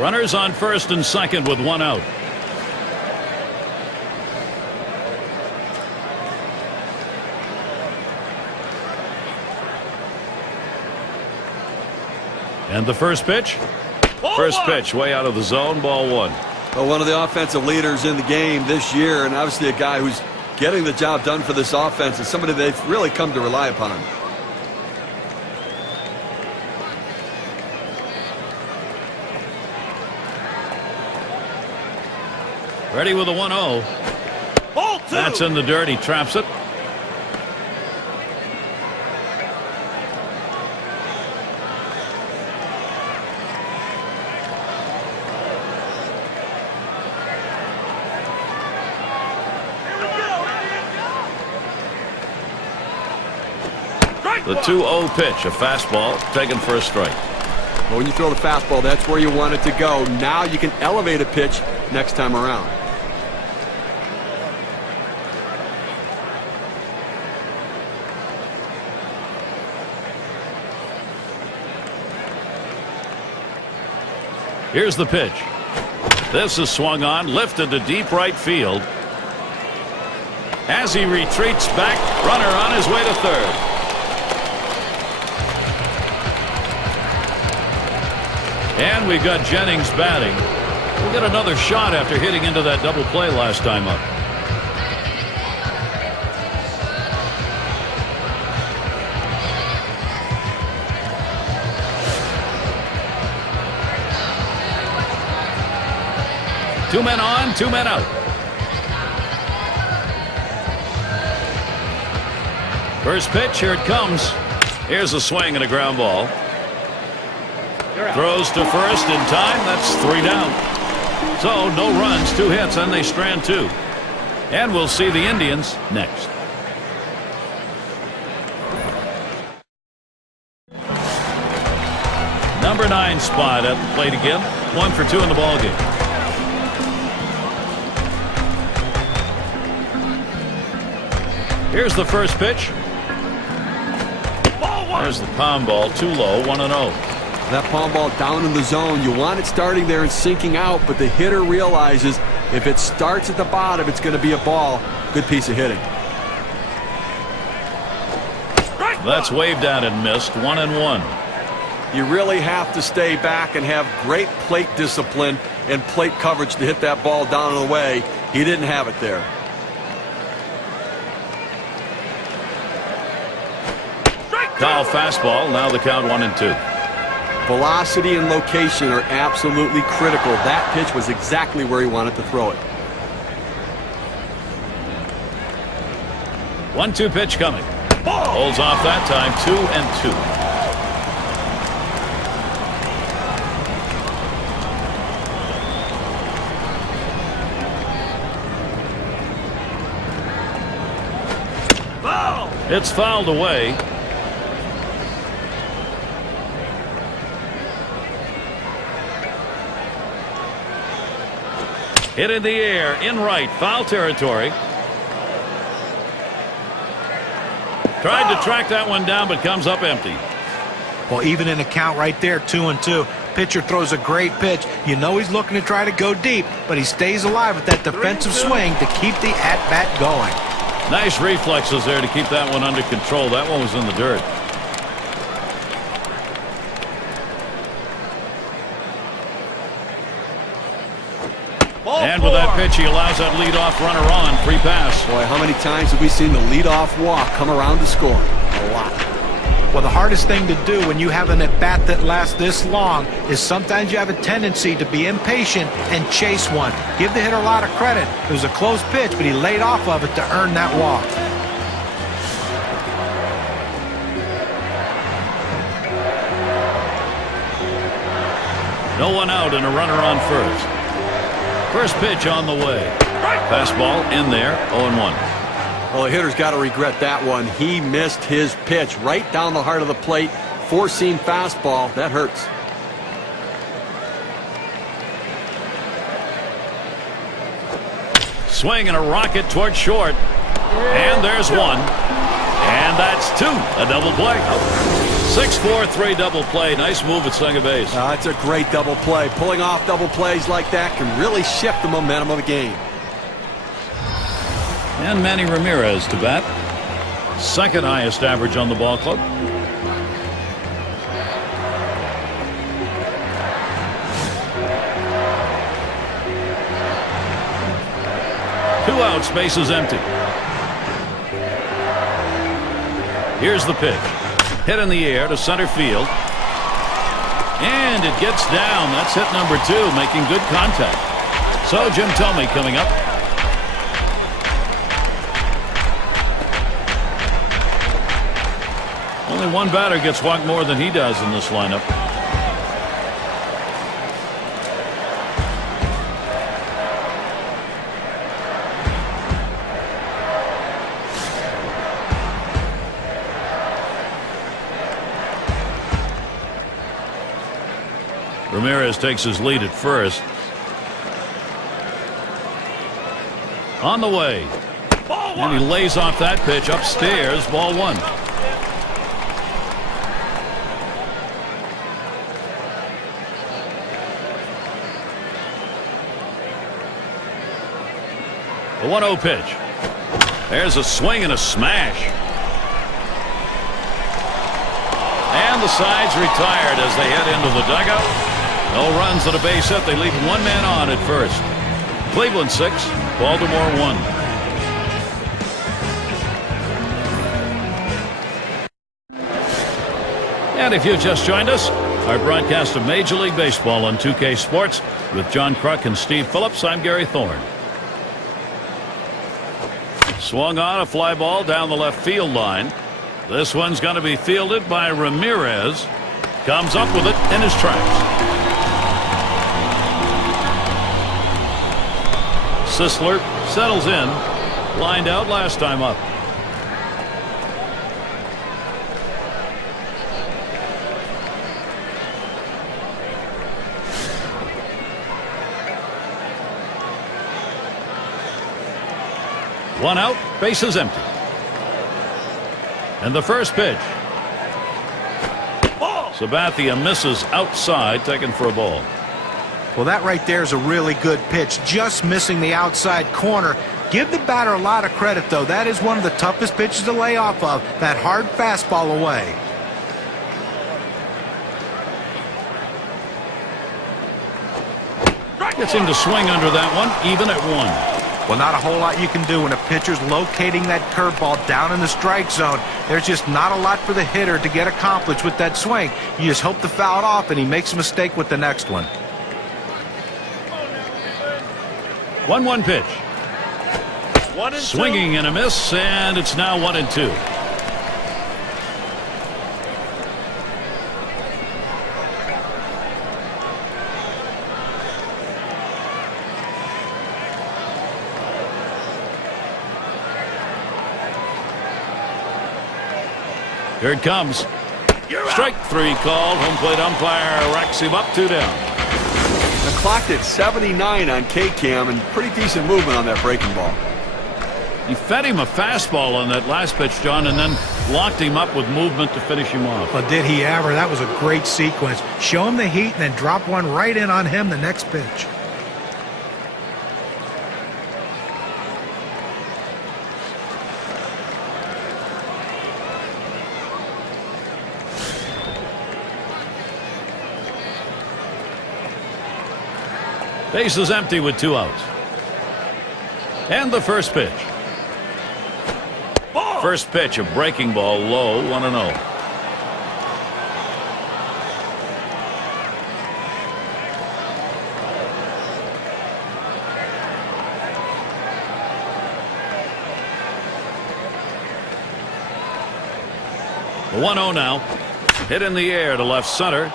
Runners on first and second with 1 out. And the first pitch? First pitch way out of the zone, ball 1. Well, one of the offensive leaders in the game this year, and obviously a guy who's getting the job done for this offense, and somebody they've really come to rely upon. Ready with a 1-0. That's in the dirt. He traps it. The 2-0 pitch, a fastball taken for a strike. Well, when you throw the fastball, that's where you want it to go. Now you can elevate a pitch next time around. Here's the pitch. This is swung on, lifted to deep right field. As he retreats back, runner on his way to third. And we've got Jennings batting. We'll get another shot after hitting into that double play last time up. Two men on, two men out. First pitch, here it comes. Here's a swing and a ground ball. Throws to first in time. That's 3 down. So no runs, 2 hits, and they strand 2. And we'll see the Indians next. Number 9 spot at the plate again. 1 for 2 in the ball game. Here's the first pitch. There's the palm ball, too low, 1-0. That palm ball down in the zone. You want it starting there and sinking out, but the hitter realizes if it starts at the bottom, it's going to be a ball. Good piece of hitting. That's waved out and missed, 1-1. You really have to stay back and have great plate discipline and plate coverage to hit that ball down and away. He didn't have it there. Foul fastball, now the count 1-2. Velocity and location are absolutely critical. That pitch was exactly where he wanted to throw it. 1-2 pitch coming. Holds off that time, 2-2. It's fouled away. Hit in the air, in right, foul territory. Tried to track that one down, but comes up empty. Well, even in a count right there, 2-2. Pitcher throws a great pitch. You know he's looking to try to go deep, but he stays alive with that defensive swing to keep the at-bat going. Nice reflexes there to keep that one under control. That one was in the dirt. And with that pitch, he allows that leadoff runner on. Free pass. Boy, how many times have we seen the leadoff walk come around to score? A lot. Well, the hardest thing to do when you have an at-bat that lasts this long is sometimes you have a tendency to be impatient and chase one. Give the hitter a lot of credit. It was a close pitch, but he laid off of it to earn that walk. No one out and a runner on first. First pitch on the way. Fastball in there, 0-1. Well, the hitter's got to regret that one. He missed his pitch right down the heart of the plate. Four-seam fastball. That hurts. Swing and a rocket toward short. And there's one. And that's 2. A double play. 6-4-3 double play. Nice move at second base. It's a great double play. Pulling off double plays like that can really shift the momentum of a game. And Manny Ramirez to bat. Second highest average on the ball club. Two outs, bases empty. Here's the pitch. Hit in the air to center field. And it gets down. That's hit number 2, making good contact. So Jim Thome coming up. Only one batter gets walked more than he does in this lineup. Ramirez takes his lead at first. On the way. And he lays off that pitch upstairs. Ball one. The 1-0 pitch. There's a swing and a smash. And the side's retired as they head into the dugout. No runs at a base hit. They leave one man on at first. Cleveland 6, Baltimore 1. And if you've just joined us, our broadcast of Major League Baseball on 2K Sports with John Kruk and Steve Phillips, I'm Gary Thorne. Swung on a fly ball down the left field line. This one's going to be fielded by Ramirez. Comes up with it in his tracks. Sisler settles in. Lined out last time up. One out, bases empty. And the first pitch. Sabathia misses outside, taken for a ball. Well, that right there is a really good pitch, just missing the outside corner. Give the batter a lot of credit, though. That is one of the toughest pitches to lay off of, that hard fastball away. Gets him to swing under that one, even at 1. Well, not a whole lot you can do when a pitcher's locating that curveball down in the strike zone. There's just not a lot for the hitter to get accomplished with that swing. You just hope to foul it off and he makes a mistake with the next one. 1-1 pitch. Swinging and a miss, and it's now 1-2. Here it comes. Strike 3 called. Home plate umpire racks him up, 2 down. The clock at 79 on K-Cam, and pretty decent movement on that breaking ball. He fed him a fastball on that last pitch, John, and then locked him up with movement to finish him off. But did he ever? That was a great sequence. Show him the heat and then drop one right in on him the next pitch. Base is empty with 2 outs. And the first pitch. First pitch, a breaking ball low, 1-0. The 1-0 now. Hit in the air to left center.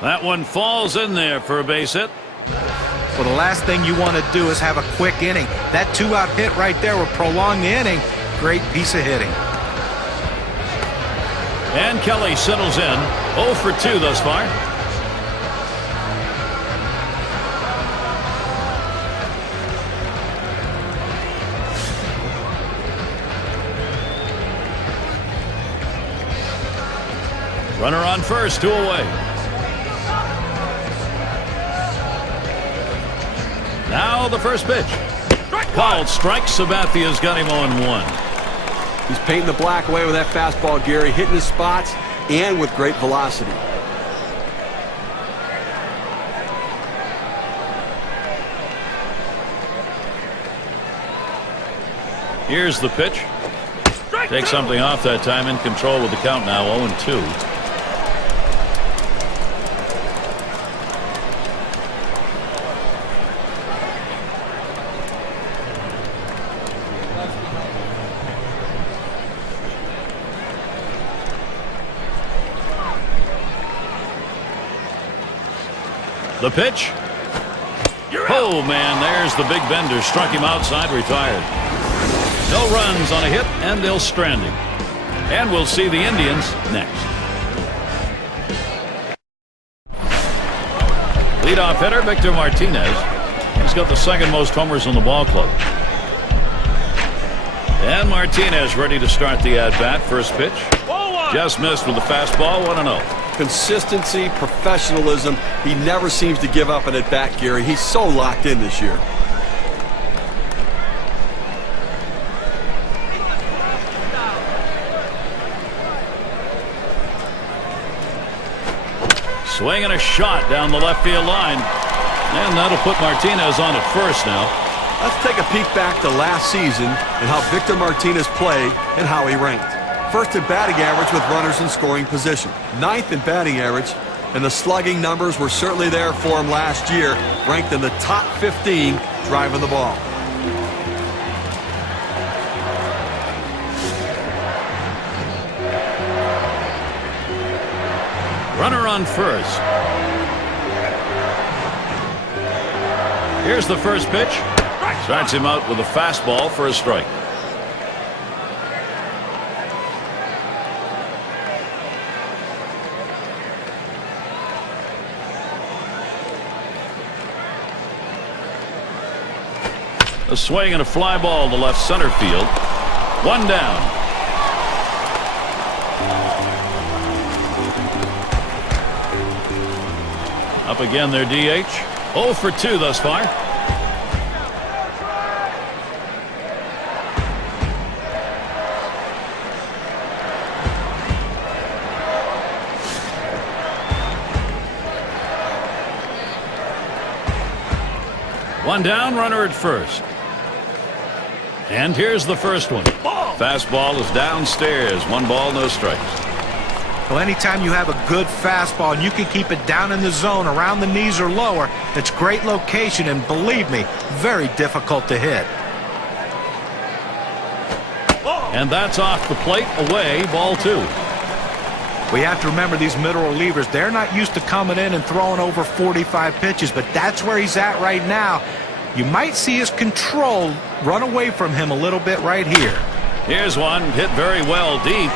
That one falls in there for a base hit. Well, the last thing you want to do is have a quick inning. That 2-out hit right there will prolong the inning. Great piece of hitting. And Kelly settles in. 0 for 2 thus far. Runner on first, 2 away. Now the first pitch. Called strike. Sabathia's got him 0-1. He's painting the black away with that fastball, Gary, hitting his spots and with great velocity. Here's the pitch. Take something off that time, in control with the count now, 0-2. The pitch. Oh, man, there's the big bender. Struck him outside, retired. No runs on a hit, and they'll strand him. And we'll see the Indians next. Leadoff hitter Victor Martinez. He's got the second most homers in the ball club. And Martinez ready to start the at-bat. First pitch. Just missed with the fastball. 1-0. Consistency, professionalism. He never seems to give up an at-bat, Gary. He's so locked in this year. Swinging a shot down the left field line. And that'll put Martinez on at first now. Let's take a peek back to last season and how Victor Martinez played and how he ranked. First in batting average with runners in scoring position. 9th in batting average, and the slugging numbers were certainly there for him last year. Ranked in the top 15 driving the ball. Runner on first. Here's the first pitch. Starts him out with a fastball for a strike. A swing and a fly ball to left center field. One down. Up again their DH. 0 for 2 thus far. One down, runner at first. And here's the first one. Fastball is downstairs. 1 ball, no strikes. Well, anytime you have a good fastball and you can keep it down in the zone around the knees or lower, it's great location, and believe me, very difficult to hit. And that's off the plate, away, ball 2. We have to remember these middle relievers, they're not used to coming in and throwing over 45 pitches, but that's where he's at right now. You might see his control run away from him a little bit right here. Here's one hit very well deep.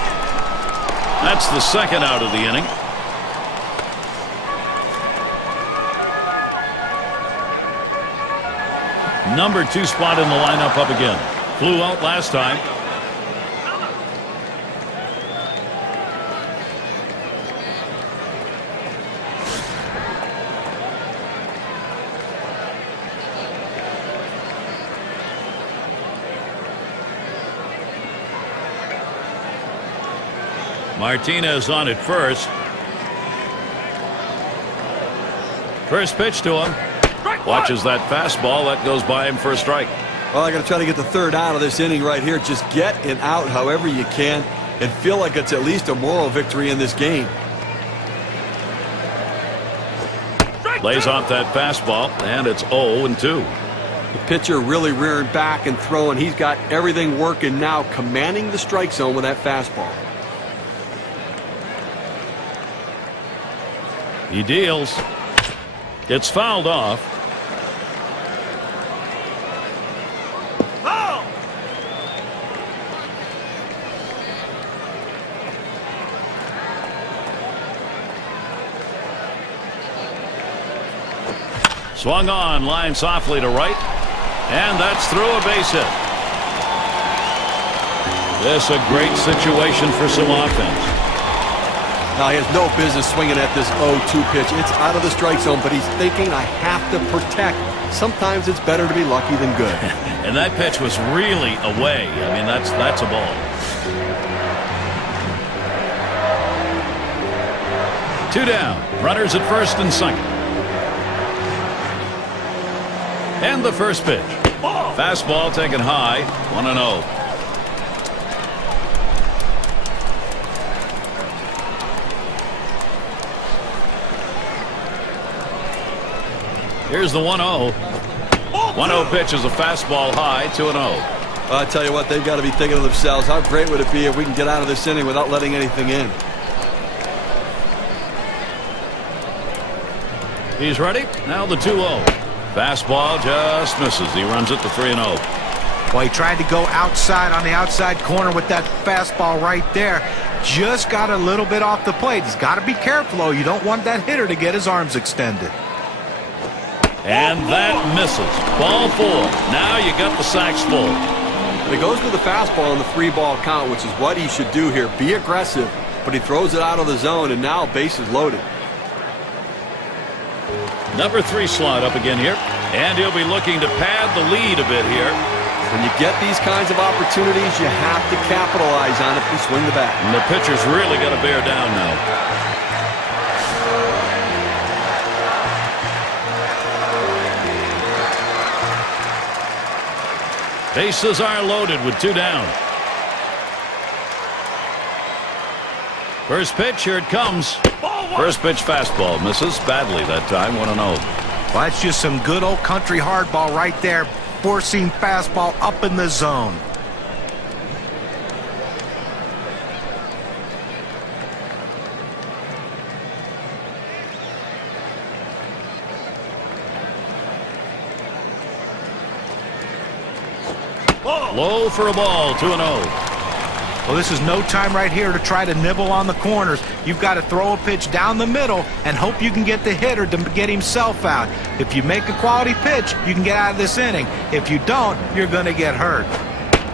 That's the second out of the inning. Number 2 spot in the lineup up again. Flew out last time. Martinez on at first. First pitch to him. Watches that fastball. That goes by him for a strike. Well, I got to try to get the third out of this inning right here. Just get it out however you can and feel like it's at least a moral victory in this game. Lays off that fastball, and it's 0-2. The pitcher really rearing back and throwing. He's got everything working now, commanding the strike zone with that fastball. He deals. It's fouled off. Swung on, line softly to right, and that's through a base hit. This a great situation for some offense. Now, he has no business swinging at this 0-2 pitch. It's out of the strike zone, but he's thinking, I have to protect. Sometimes it's better to be lucky than good. And that pitch was really away. I mean, that's a ball. Two down. Runners at first and second. And the first pitch. Fastball taken high. 1-0. Here's the 1-0. 1-0 pitch is a fastball high. 2-0. I tell you what, they've got to be thinking to themselves, how great would it be if we can get out of this inning without letting anything in. He's ready. Now the 2-0. Fastball just misses. He runs it to 3-0. Well, he tried to go outside on the outside corner with that fastball right there. Just got a little bit off the plate. He's got to be careful, though. You don't want that hitter to get his arms extended. And that misses. Ball 4. Now you got the sacks full. And he goes with the fastball on the 3-ball count, which is what he should do here. Be aggressive, but he throws it out of the zone, and now bases loaded. Number 3 slot up again here. And he'll be looking to pad the lead a bit here. When you get these kinds of opportunities, you have to capitalize on it and swing the bat. And the pitcher's really got to bear down now. Bases are loaded with 2 down. First pitch, here it comes. First pitch fastball misses badly that time, 1-0. Well, that's just some good old country hardball right there. Four-seam fastball up in the zone. Low for a ball, 2-0. Well, this is no time right here to try to nibble on the corners. You've got to throw a pitch down the middle and hope you can get the hitter to get himself out. If you make a quality pitch, you can get out of this inning. If you don't, you're going to get hurt.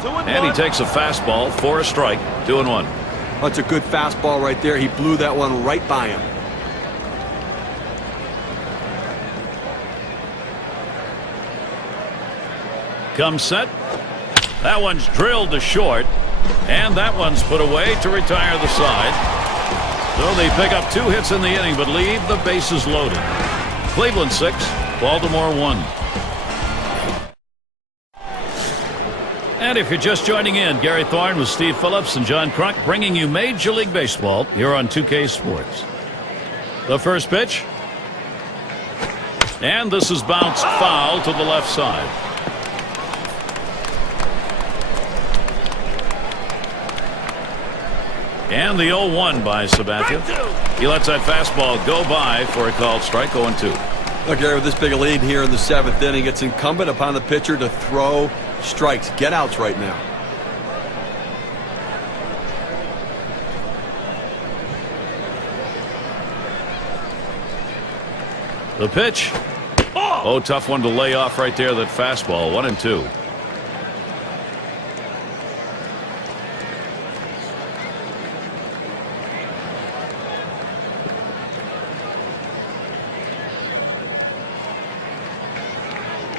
And he takes a fastball for a strike, 2-1. That's a good fastball right there. He blew that one right by him. Comes set. That one's drilled to short. And that one's put away to retire the side. So they pick up 2 hits in the inning, but leave the bases loaded. Cleveland 6, Baltimore 1. And if you're just joining in, Gary Thorne with Steve Phillips and John Crunk bringing you Major League Baseball here on 2K Sports. The first pitch. And this is bounced foul to the left side. And the 0-1 by Sabathia. He lets that fastball go by for a called strike, 0-2. Look, Gary, with this big a lead here in the 7th inning, it's incumbent upon the pitcher to throw strikes, get outs right now. The pitch. Oh, tough one to lay off right there, that fastball, 1-2.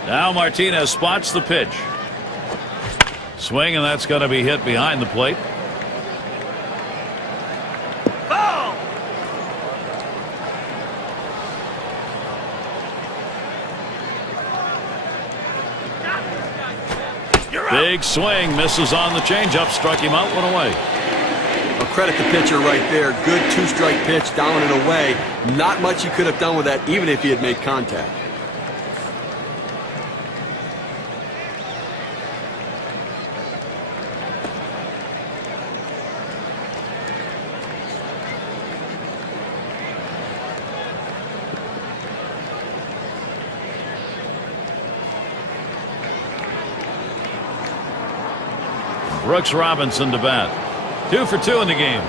Now Martinez spots the pitch. Swing, and that's going to be hit behind the plate. Foul! Big swing, misses on the changeup, struck him out, went away. I'll credit the pitcher right there. Good 2-strike pitch, down and away. Not much he could have done with that, even if he had made contact. Brooks Robinson to bat. 2 for 2 in the game.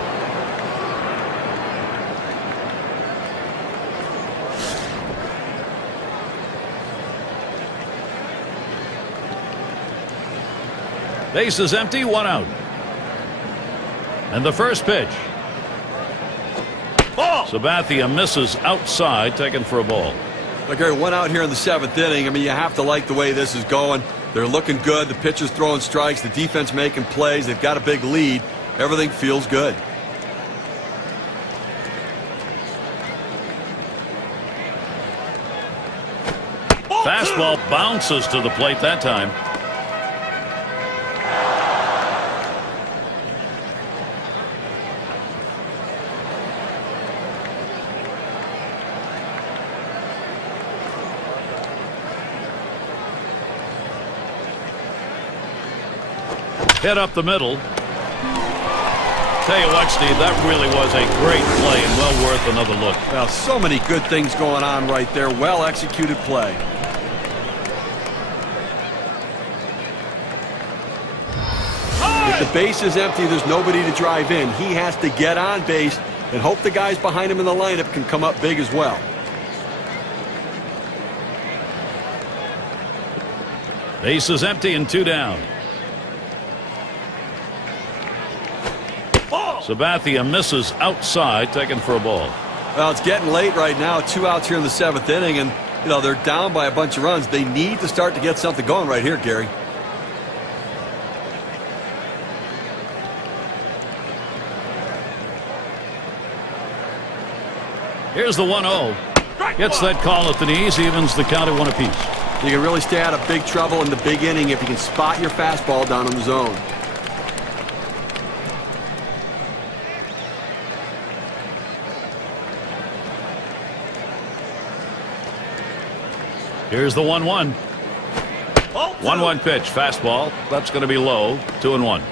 Base is empty, 1 out. And the first pitch. Ball! Sabathia misses outside, taken for a ball. Look, Gary, 1 out here in the 7th inning. I mean, you have to like the way this is going. They're looking good. The pitcher's throwing strikes. The defense making plays. They've got a big lead. Everything feels good. Fastball bounces to the plate that time. Hit up the middle. Tell you what, Steve, that really was a great play and well worth another look. Well, so many good things going on right there. Well executed play. If the base is empty, there's nobody to drive in. He has to get on base and hope the guys behind him in the lineup can come up big as well. Base is empty and 2 down. Sabathia misses outside, taken for a ball. Well, it's getting late right now. 2 outs here in the 7th inning, and they're down by a bunch of runs. They need to start to get something going right here, Gary. Here's the 1-0. Gets that call at the knees, evens the count at 1 apiece. You can really stay out of big trouble in the big inning if you can spot your fastball down in the zone. Here's the 1-1. 1-1 pitch, fastball. That's going to be low. 2-1.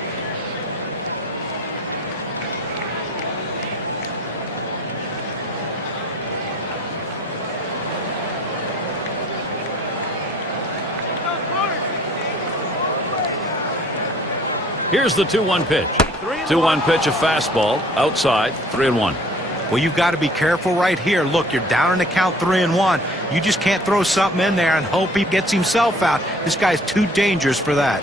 Here's the 2-1 pitch. 2-1 pitch, a fastball outside. 3-1. Well, you've got to be careful right here. Look, you're down in the count 3-1. You just can't throw something in there and hope he gets himself out. This guy's too dangerous for that.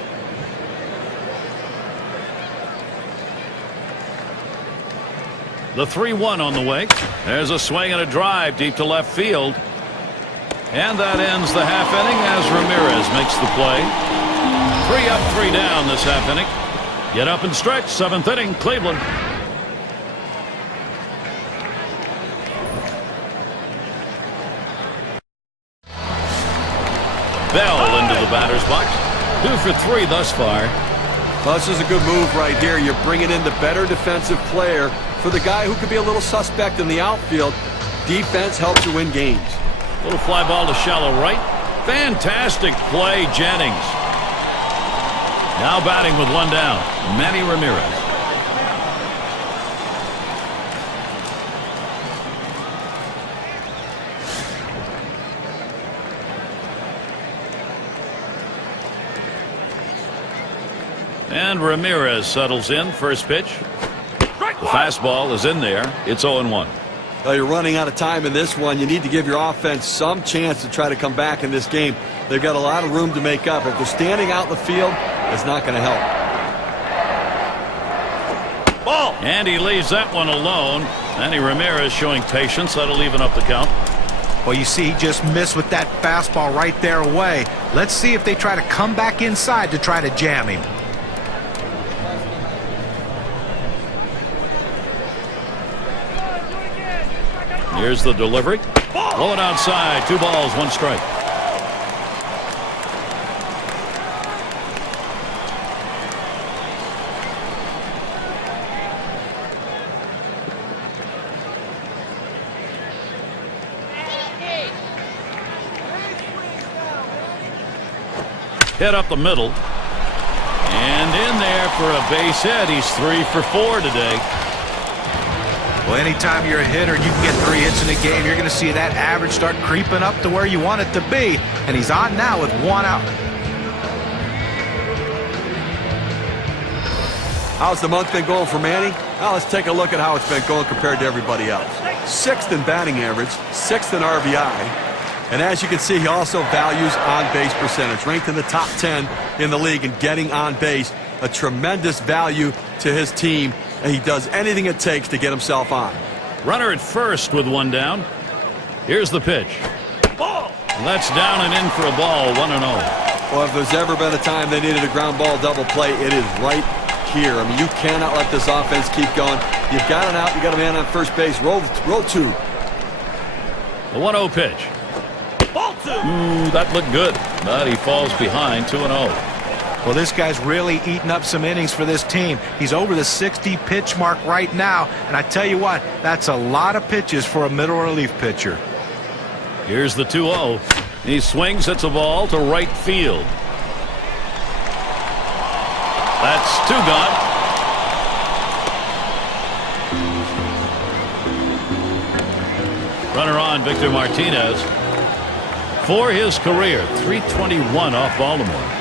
The 3-1 on the way. There's a swing and a drive deep to left field. And that ends the half inning as Ramirez makes the play. 3 up, 3 down this half inning. Get up and stretch. 7th inning, Cleveland. Bell into the batter's box. 2 for 3 thus far. Well, this is a good move right here. You're bringing in the better defensive player for the guy who could be a little suspect in the outfield. Defense helps you win games. Little fly ball to shallow right. Fantastic play, Jennings. Now batting with 1 down, Manny Ramirez. And Ramirez settles in. First pitch. The fastball is in there. It's 0-1. Well, you're running out of time in this one. You need to give your offense some chance to try to come back in this game. They've got a lot of room to make up. If they're standing out in the field, it's not going to help. Ball. And he leaves that one alone. Manny Ramirez showing patience. That'll even up the count. Well, you see, he just missed with that fastball right there away. Let's see if they try to come back inside to try to jam him. Here's the delivery. Blowing outside. 2 balls, 1 strike. Hit up the middle. And in there for a base hit. He's 3 for 4 today. Well, anytime you're a hitter, you can get 3 hits in a game. You're going to see that average start creeping up to where you want it to be. And he's on now with 1 out. How's the month been going for Manny? Well, let's take a look at how it's been going compared to everybody else. 6th in batting average, 6th in RBI. And as you can see, he also values on-base percentage. Ranked in the top 10 in the league in getting on base. A tremendous value to his team. And he does anything it takes to get himself on. Runner at first with 1 down. Here's the pitch. Ball. That's down and in for a ball. 1-0. Well, if there's ever been a time they needed a ground ball double play, it is right here. I mean, you cannot let this offense keep going. You've got an out. You got a man on first base. Roll 2. The 1-0 pitch. Ball 2. That looked good, but he falls behind. 2-0. Well, this guy's really eating up some innings for this team. He's over the 60 pitch mark right now. And I tell you what, that's a lot of pitches for a middle relief pitcher. Here's the 2-0. He swings, hits a ball to right field. That's 2 gone. Runner on, Victor Martinez. For his career, 321 off Baltimore.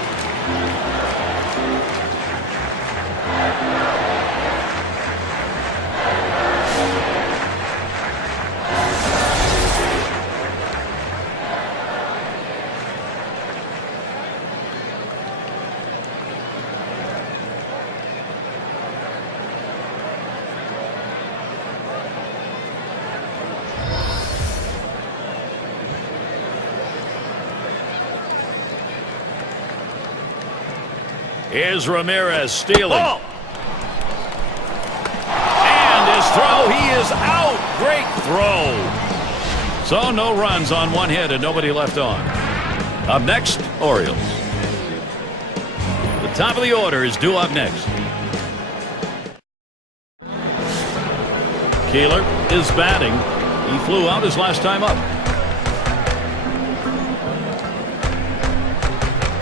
Here's Ramirez stealing. And his throw, he is out. Great throw. So no runs on one hit and nobody left on. Up next, Orioles. The top of the order is due up next. Keeler is batting. He flew out his last time up.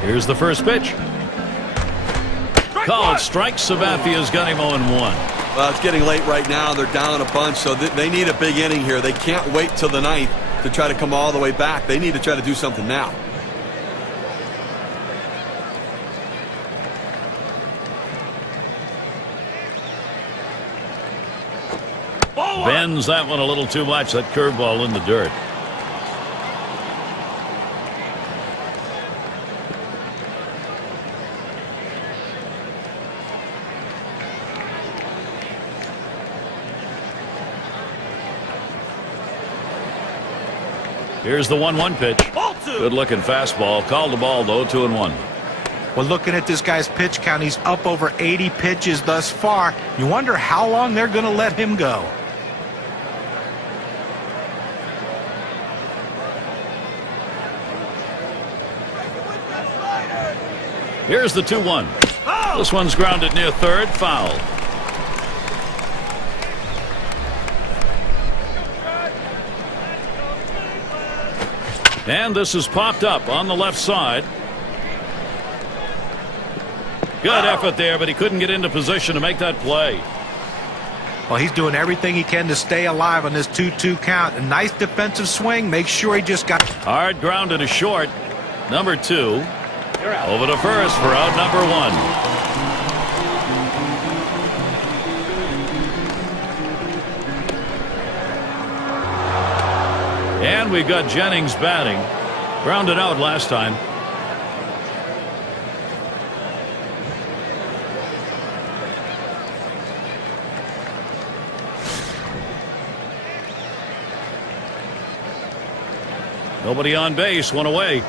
Here's the first pitch. Called strike. Sabathia's got him 0-1. Well, it's getting late right now. They're down a bunch, so they need a big inning here. They can't wait till the ninth to try to come all the way back. They need to try to do something now. Bends that one a little too much. That curveball in the dirt. Here's the 1-1 pitch. Good looking fastball. Called the ball though. 2-1. Well, looking at this guy's pitch count, he's up over 80 pitches thus far. You wonder how long they're going to let him go. Here's the 2-1. This one's grounded near third. Foul. And this is popped up on the left side. Good effort there, but he couldn't get into position to make that play. Well, he's doing everything he can to stay alive on this 2-2 count. A nice defensive swing. Make sure he just got hard grounded to short. Number 2. Over to first for out number 1. And we've got Jennings batting. Grounded out last time. Nobody on base. One away.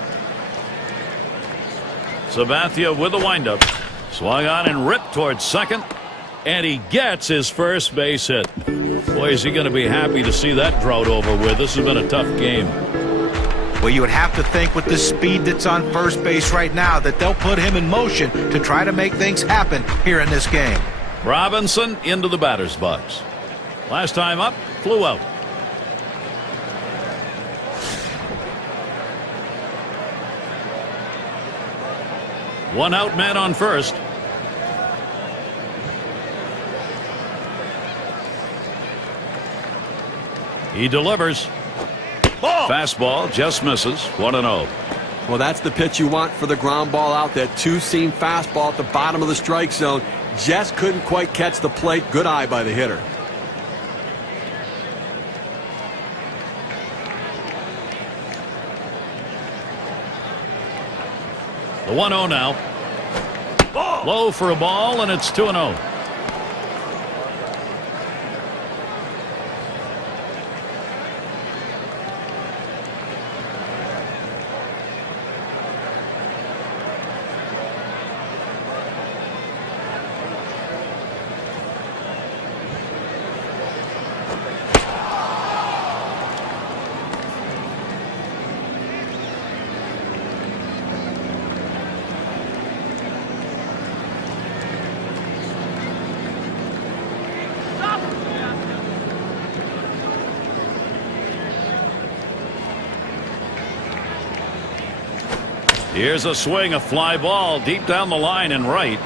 Sabathia with the windup. Swung on and ripped towards second. And he gets his first base hit. Boy, is he going to be happy to see that drought over with. This has been a tough game. Well, you would have to think with the speed that's on first base right now that they'll put him in motion to try to make things happen here in this game. Robinson into the batter's box. Last time up, flew out. One out man on first. He delivers. Fastball just misses. 1-0. Well, that's the pitch you want for the ground ball out. That two-seam fastball at the bottom of the strike zone. Just couldn't quite catch the plate. Good eye by the hitter. The 1-0 now. Low for a ball, and it's 2-0. Here's a swing, a fly ball deep down the line and right.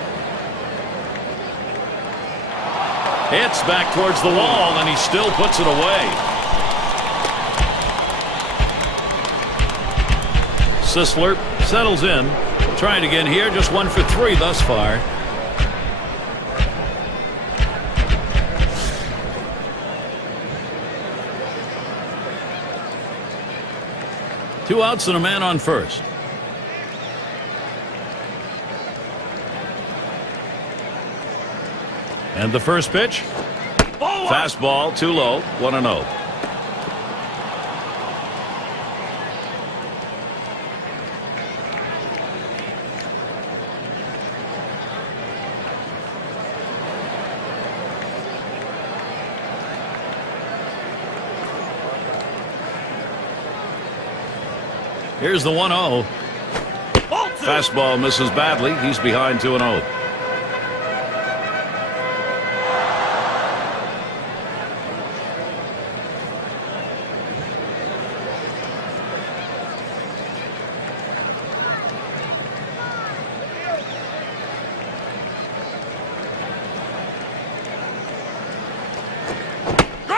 It's back towards the wall, and he still puts it away. Sisler settles in. Trying again here, just 1 for 3 thus far. Two outs and a man on first. And the first pitch. Fastball too low. 1-0. Here's the 1-0. Fastball misses badly. He's behind 2-0.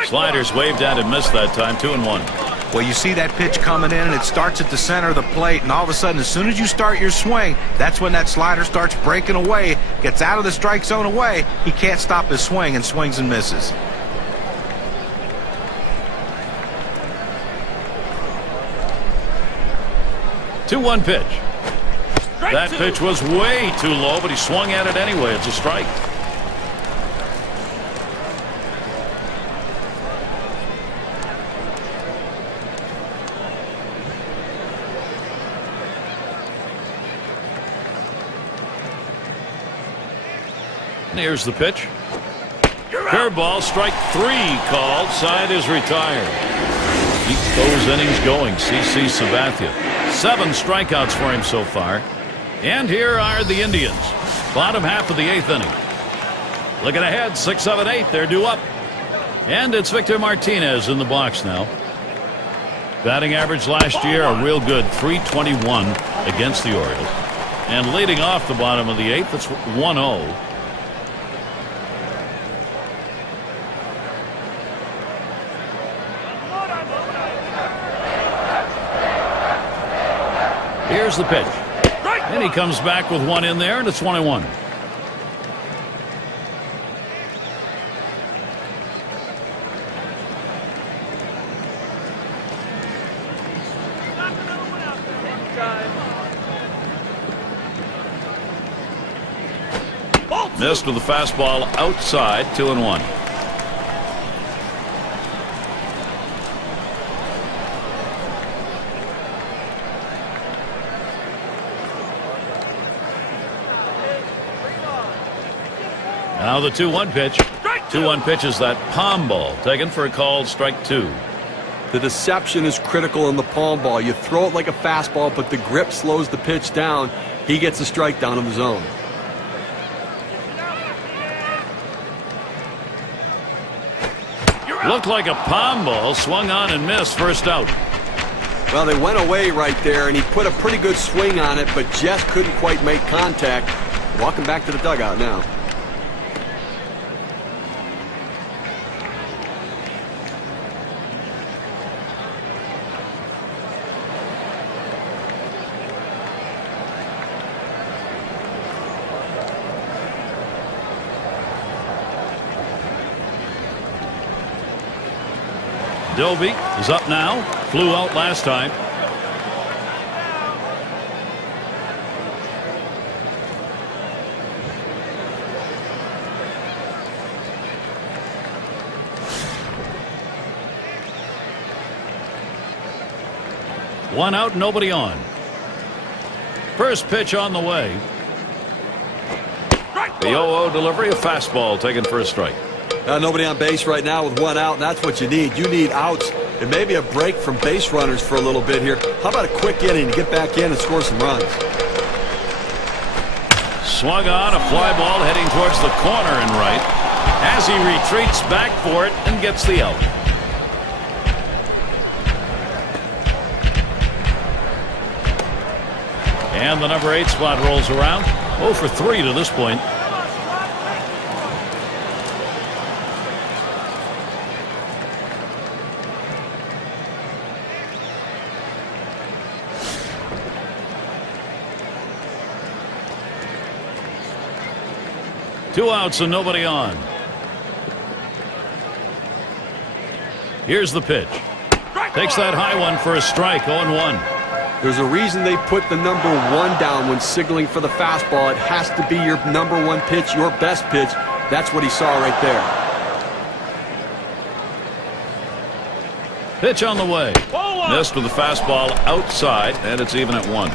Sliders waved at and missed that time. 2-1. Well, you see that pitch coming in, and it starts at the center of the plate, and all of a sudden, as soon as you start your swing, that's when that slider starts breaking away, gets out of the strike zone away. He can't stop his swing and swings and misses. Two 2-1 pitch. That pitch was way too low, but he swung at it anyway. It's a strike. And here's the pitch. Curveball, strike 3 called. Side is retired. Keep those innings going. CC Sabathia. 7 strikeouts for him so far. And here are the Indians. Bottom half of the 8th inning. Looking ahead, 6, 7, 8. They're due up. And it's Victor Martinez in the box now. Batting average last year, a real good .321 against the Orioles. And leading off the bottom of the 8th, it's 1-0. Here's the pitch. And he comes back with one in there, and it's 1-1. Missed with the fastball outside. 2-1. Now the 2-1 pitch. 2-1 pitch is that palm ball taken for a called strike 2. The deception is critical in the palm ball. You throw it like a fastball, but the grip slows the pitch down. He gets a strike down in the zone. Looked like a palm ball, swung on and missed. First out. Well, they went away right there, and he put a pretty good swing on it, but just couldn't quite make contact. Walking back to the dugout now. Doby is up now. Flew out last time. One out, nobody on. First pitch on the way. The 0-0 delivery, a fastball taken for a strike. Nobody on base right now with one out, and that's what you need. You need outs and maybe a break from base runners for a little bit here. How about a quick inning to get back in and score some runs? Swung on, a fly ball heading towards the corner and right as he retreats back for it and gets the out. And the number 8 spot rolls around. 0 for 3 to this point. Two outs and nobody on. Here's the pitch. Takes that high one for a strike. 0-1. There's a reason they put the number 1 down when signaling for the fastball. It has to be your number 1 pitch, your best pitch. That's what he saw right there. Pitch on the way. Missed with the fastball outside, and it's even at 1.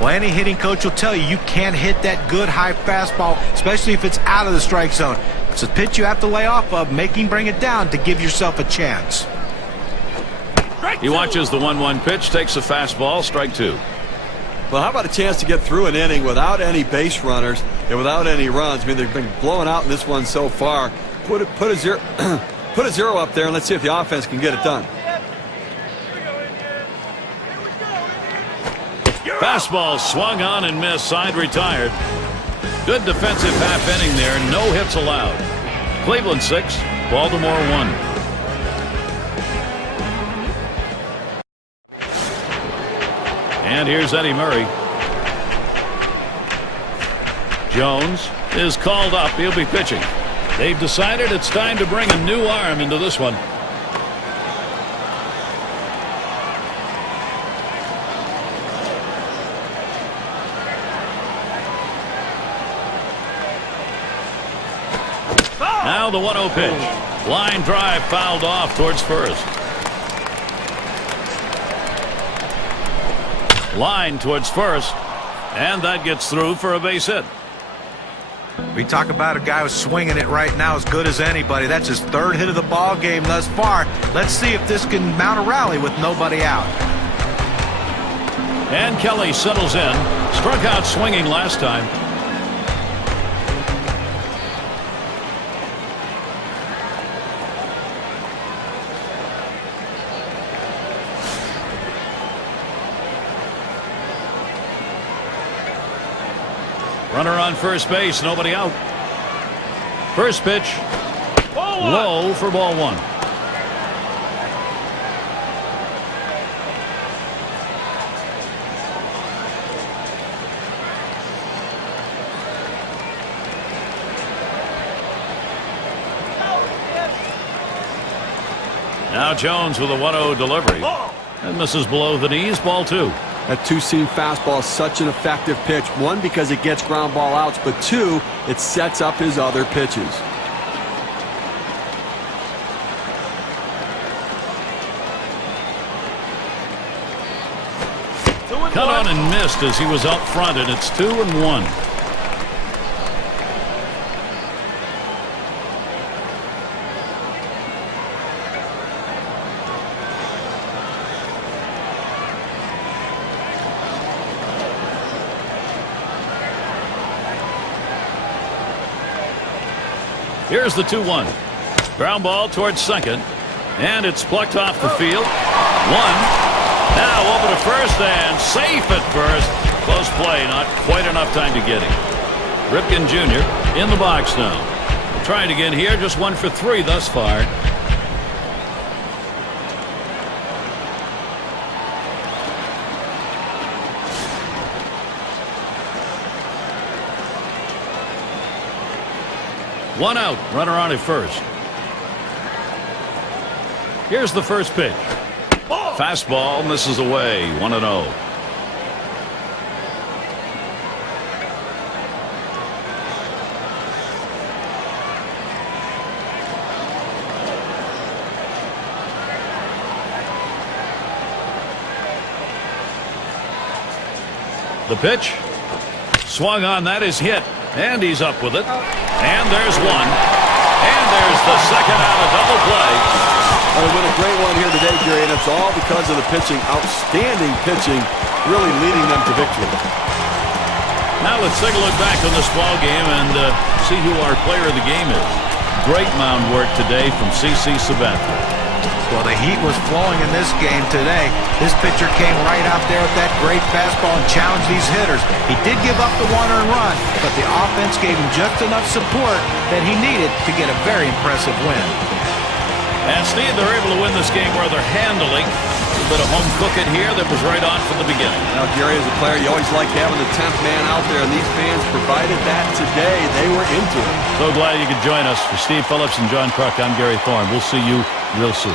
Well, any hitting coach will tell you can't hit that good high fastball, especially if it's out of the strike zone. It's a pitch you have to lay off of, make him bring it down to give yourself a chance. He watches the 1-1 pitch, takes a fastball, strike 2. Well, how about a chance to get through an inning without any base runners and without any runs? I mean, they've been blowing out in this one so far. Put a zero, put a 0 up there, and let's see if the offense can get it done. Fastball swung on and missed. Side retired. Good defensive half inning there. No hits allowed. Cleveland 6, Baltimore 1. And here's Eddie Murray. Jones is called up. He'll be pitching. They've decided it's time to bring a new arm into this one. Now the 1-0 pitch. Line drive fouled off towards first. Line towards first. And that gets through for a base hit. We talk about a guy who's swinging it right now as good as anybody. That's his 3rd hit of the ball game thus far. Let's see if this can mount a rally with nobody out. And Kelly settles in. Struck out swinging last time. Runner on first base, nobody out. First pitch, low for ball 1. Now Jones with a 1-0 delivery. And misses below the knees, ball 2. That two-seam fastball is such an effective pitch. 1, because it gets ground ball outs, but 2, it sets up his other pitches. Cut on and missed as he was out front, and it's 2-1. Here's the 2-1. Ground ball towards second. And it's plucked off the field. 1. Now over to first and safe at first. Close play. Not quite enough time to get him. Ripken Jr. in the box now. Trying again here. Just 1 for 3 thus far. One out, runner on at first. Here's the first pitch. Fastball misses away, 1-0. The pitch. Swung on, that is hit. And he's up with it. And there's 1. And there's the second out, a double play. Well, they win a great one here today, Gary, and it's all because of the pitching. Outstanding pitching, really leading them to victory. Now let's take a look back on this ball game and see who our player of the game is. Great mound work today from CC Sabathia. Well, the heat was flowing in this game today. This pitcher came right out there with that great fastball and challenged these hitters. He did give up the 1-earned run, but the offense gave him just enough support that he needed to get a very impressive win. And Steve, they're able to win this game rather handily. A little bit of home cooking here that was right on from the beginning. Now, Gary, as a player, you always like having the 10th man out there, and these fans provided that today. They were into it. So glad you could join us. For Steve Phillips and John Kruk, I'm Gary Thorne. We'll see you real soon.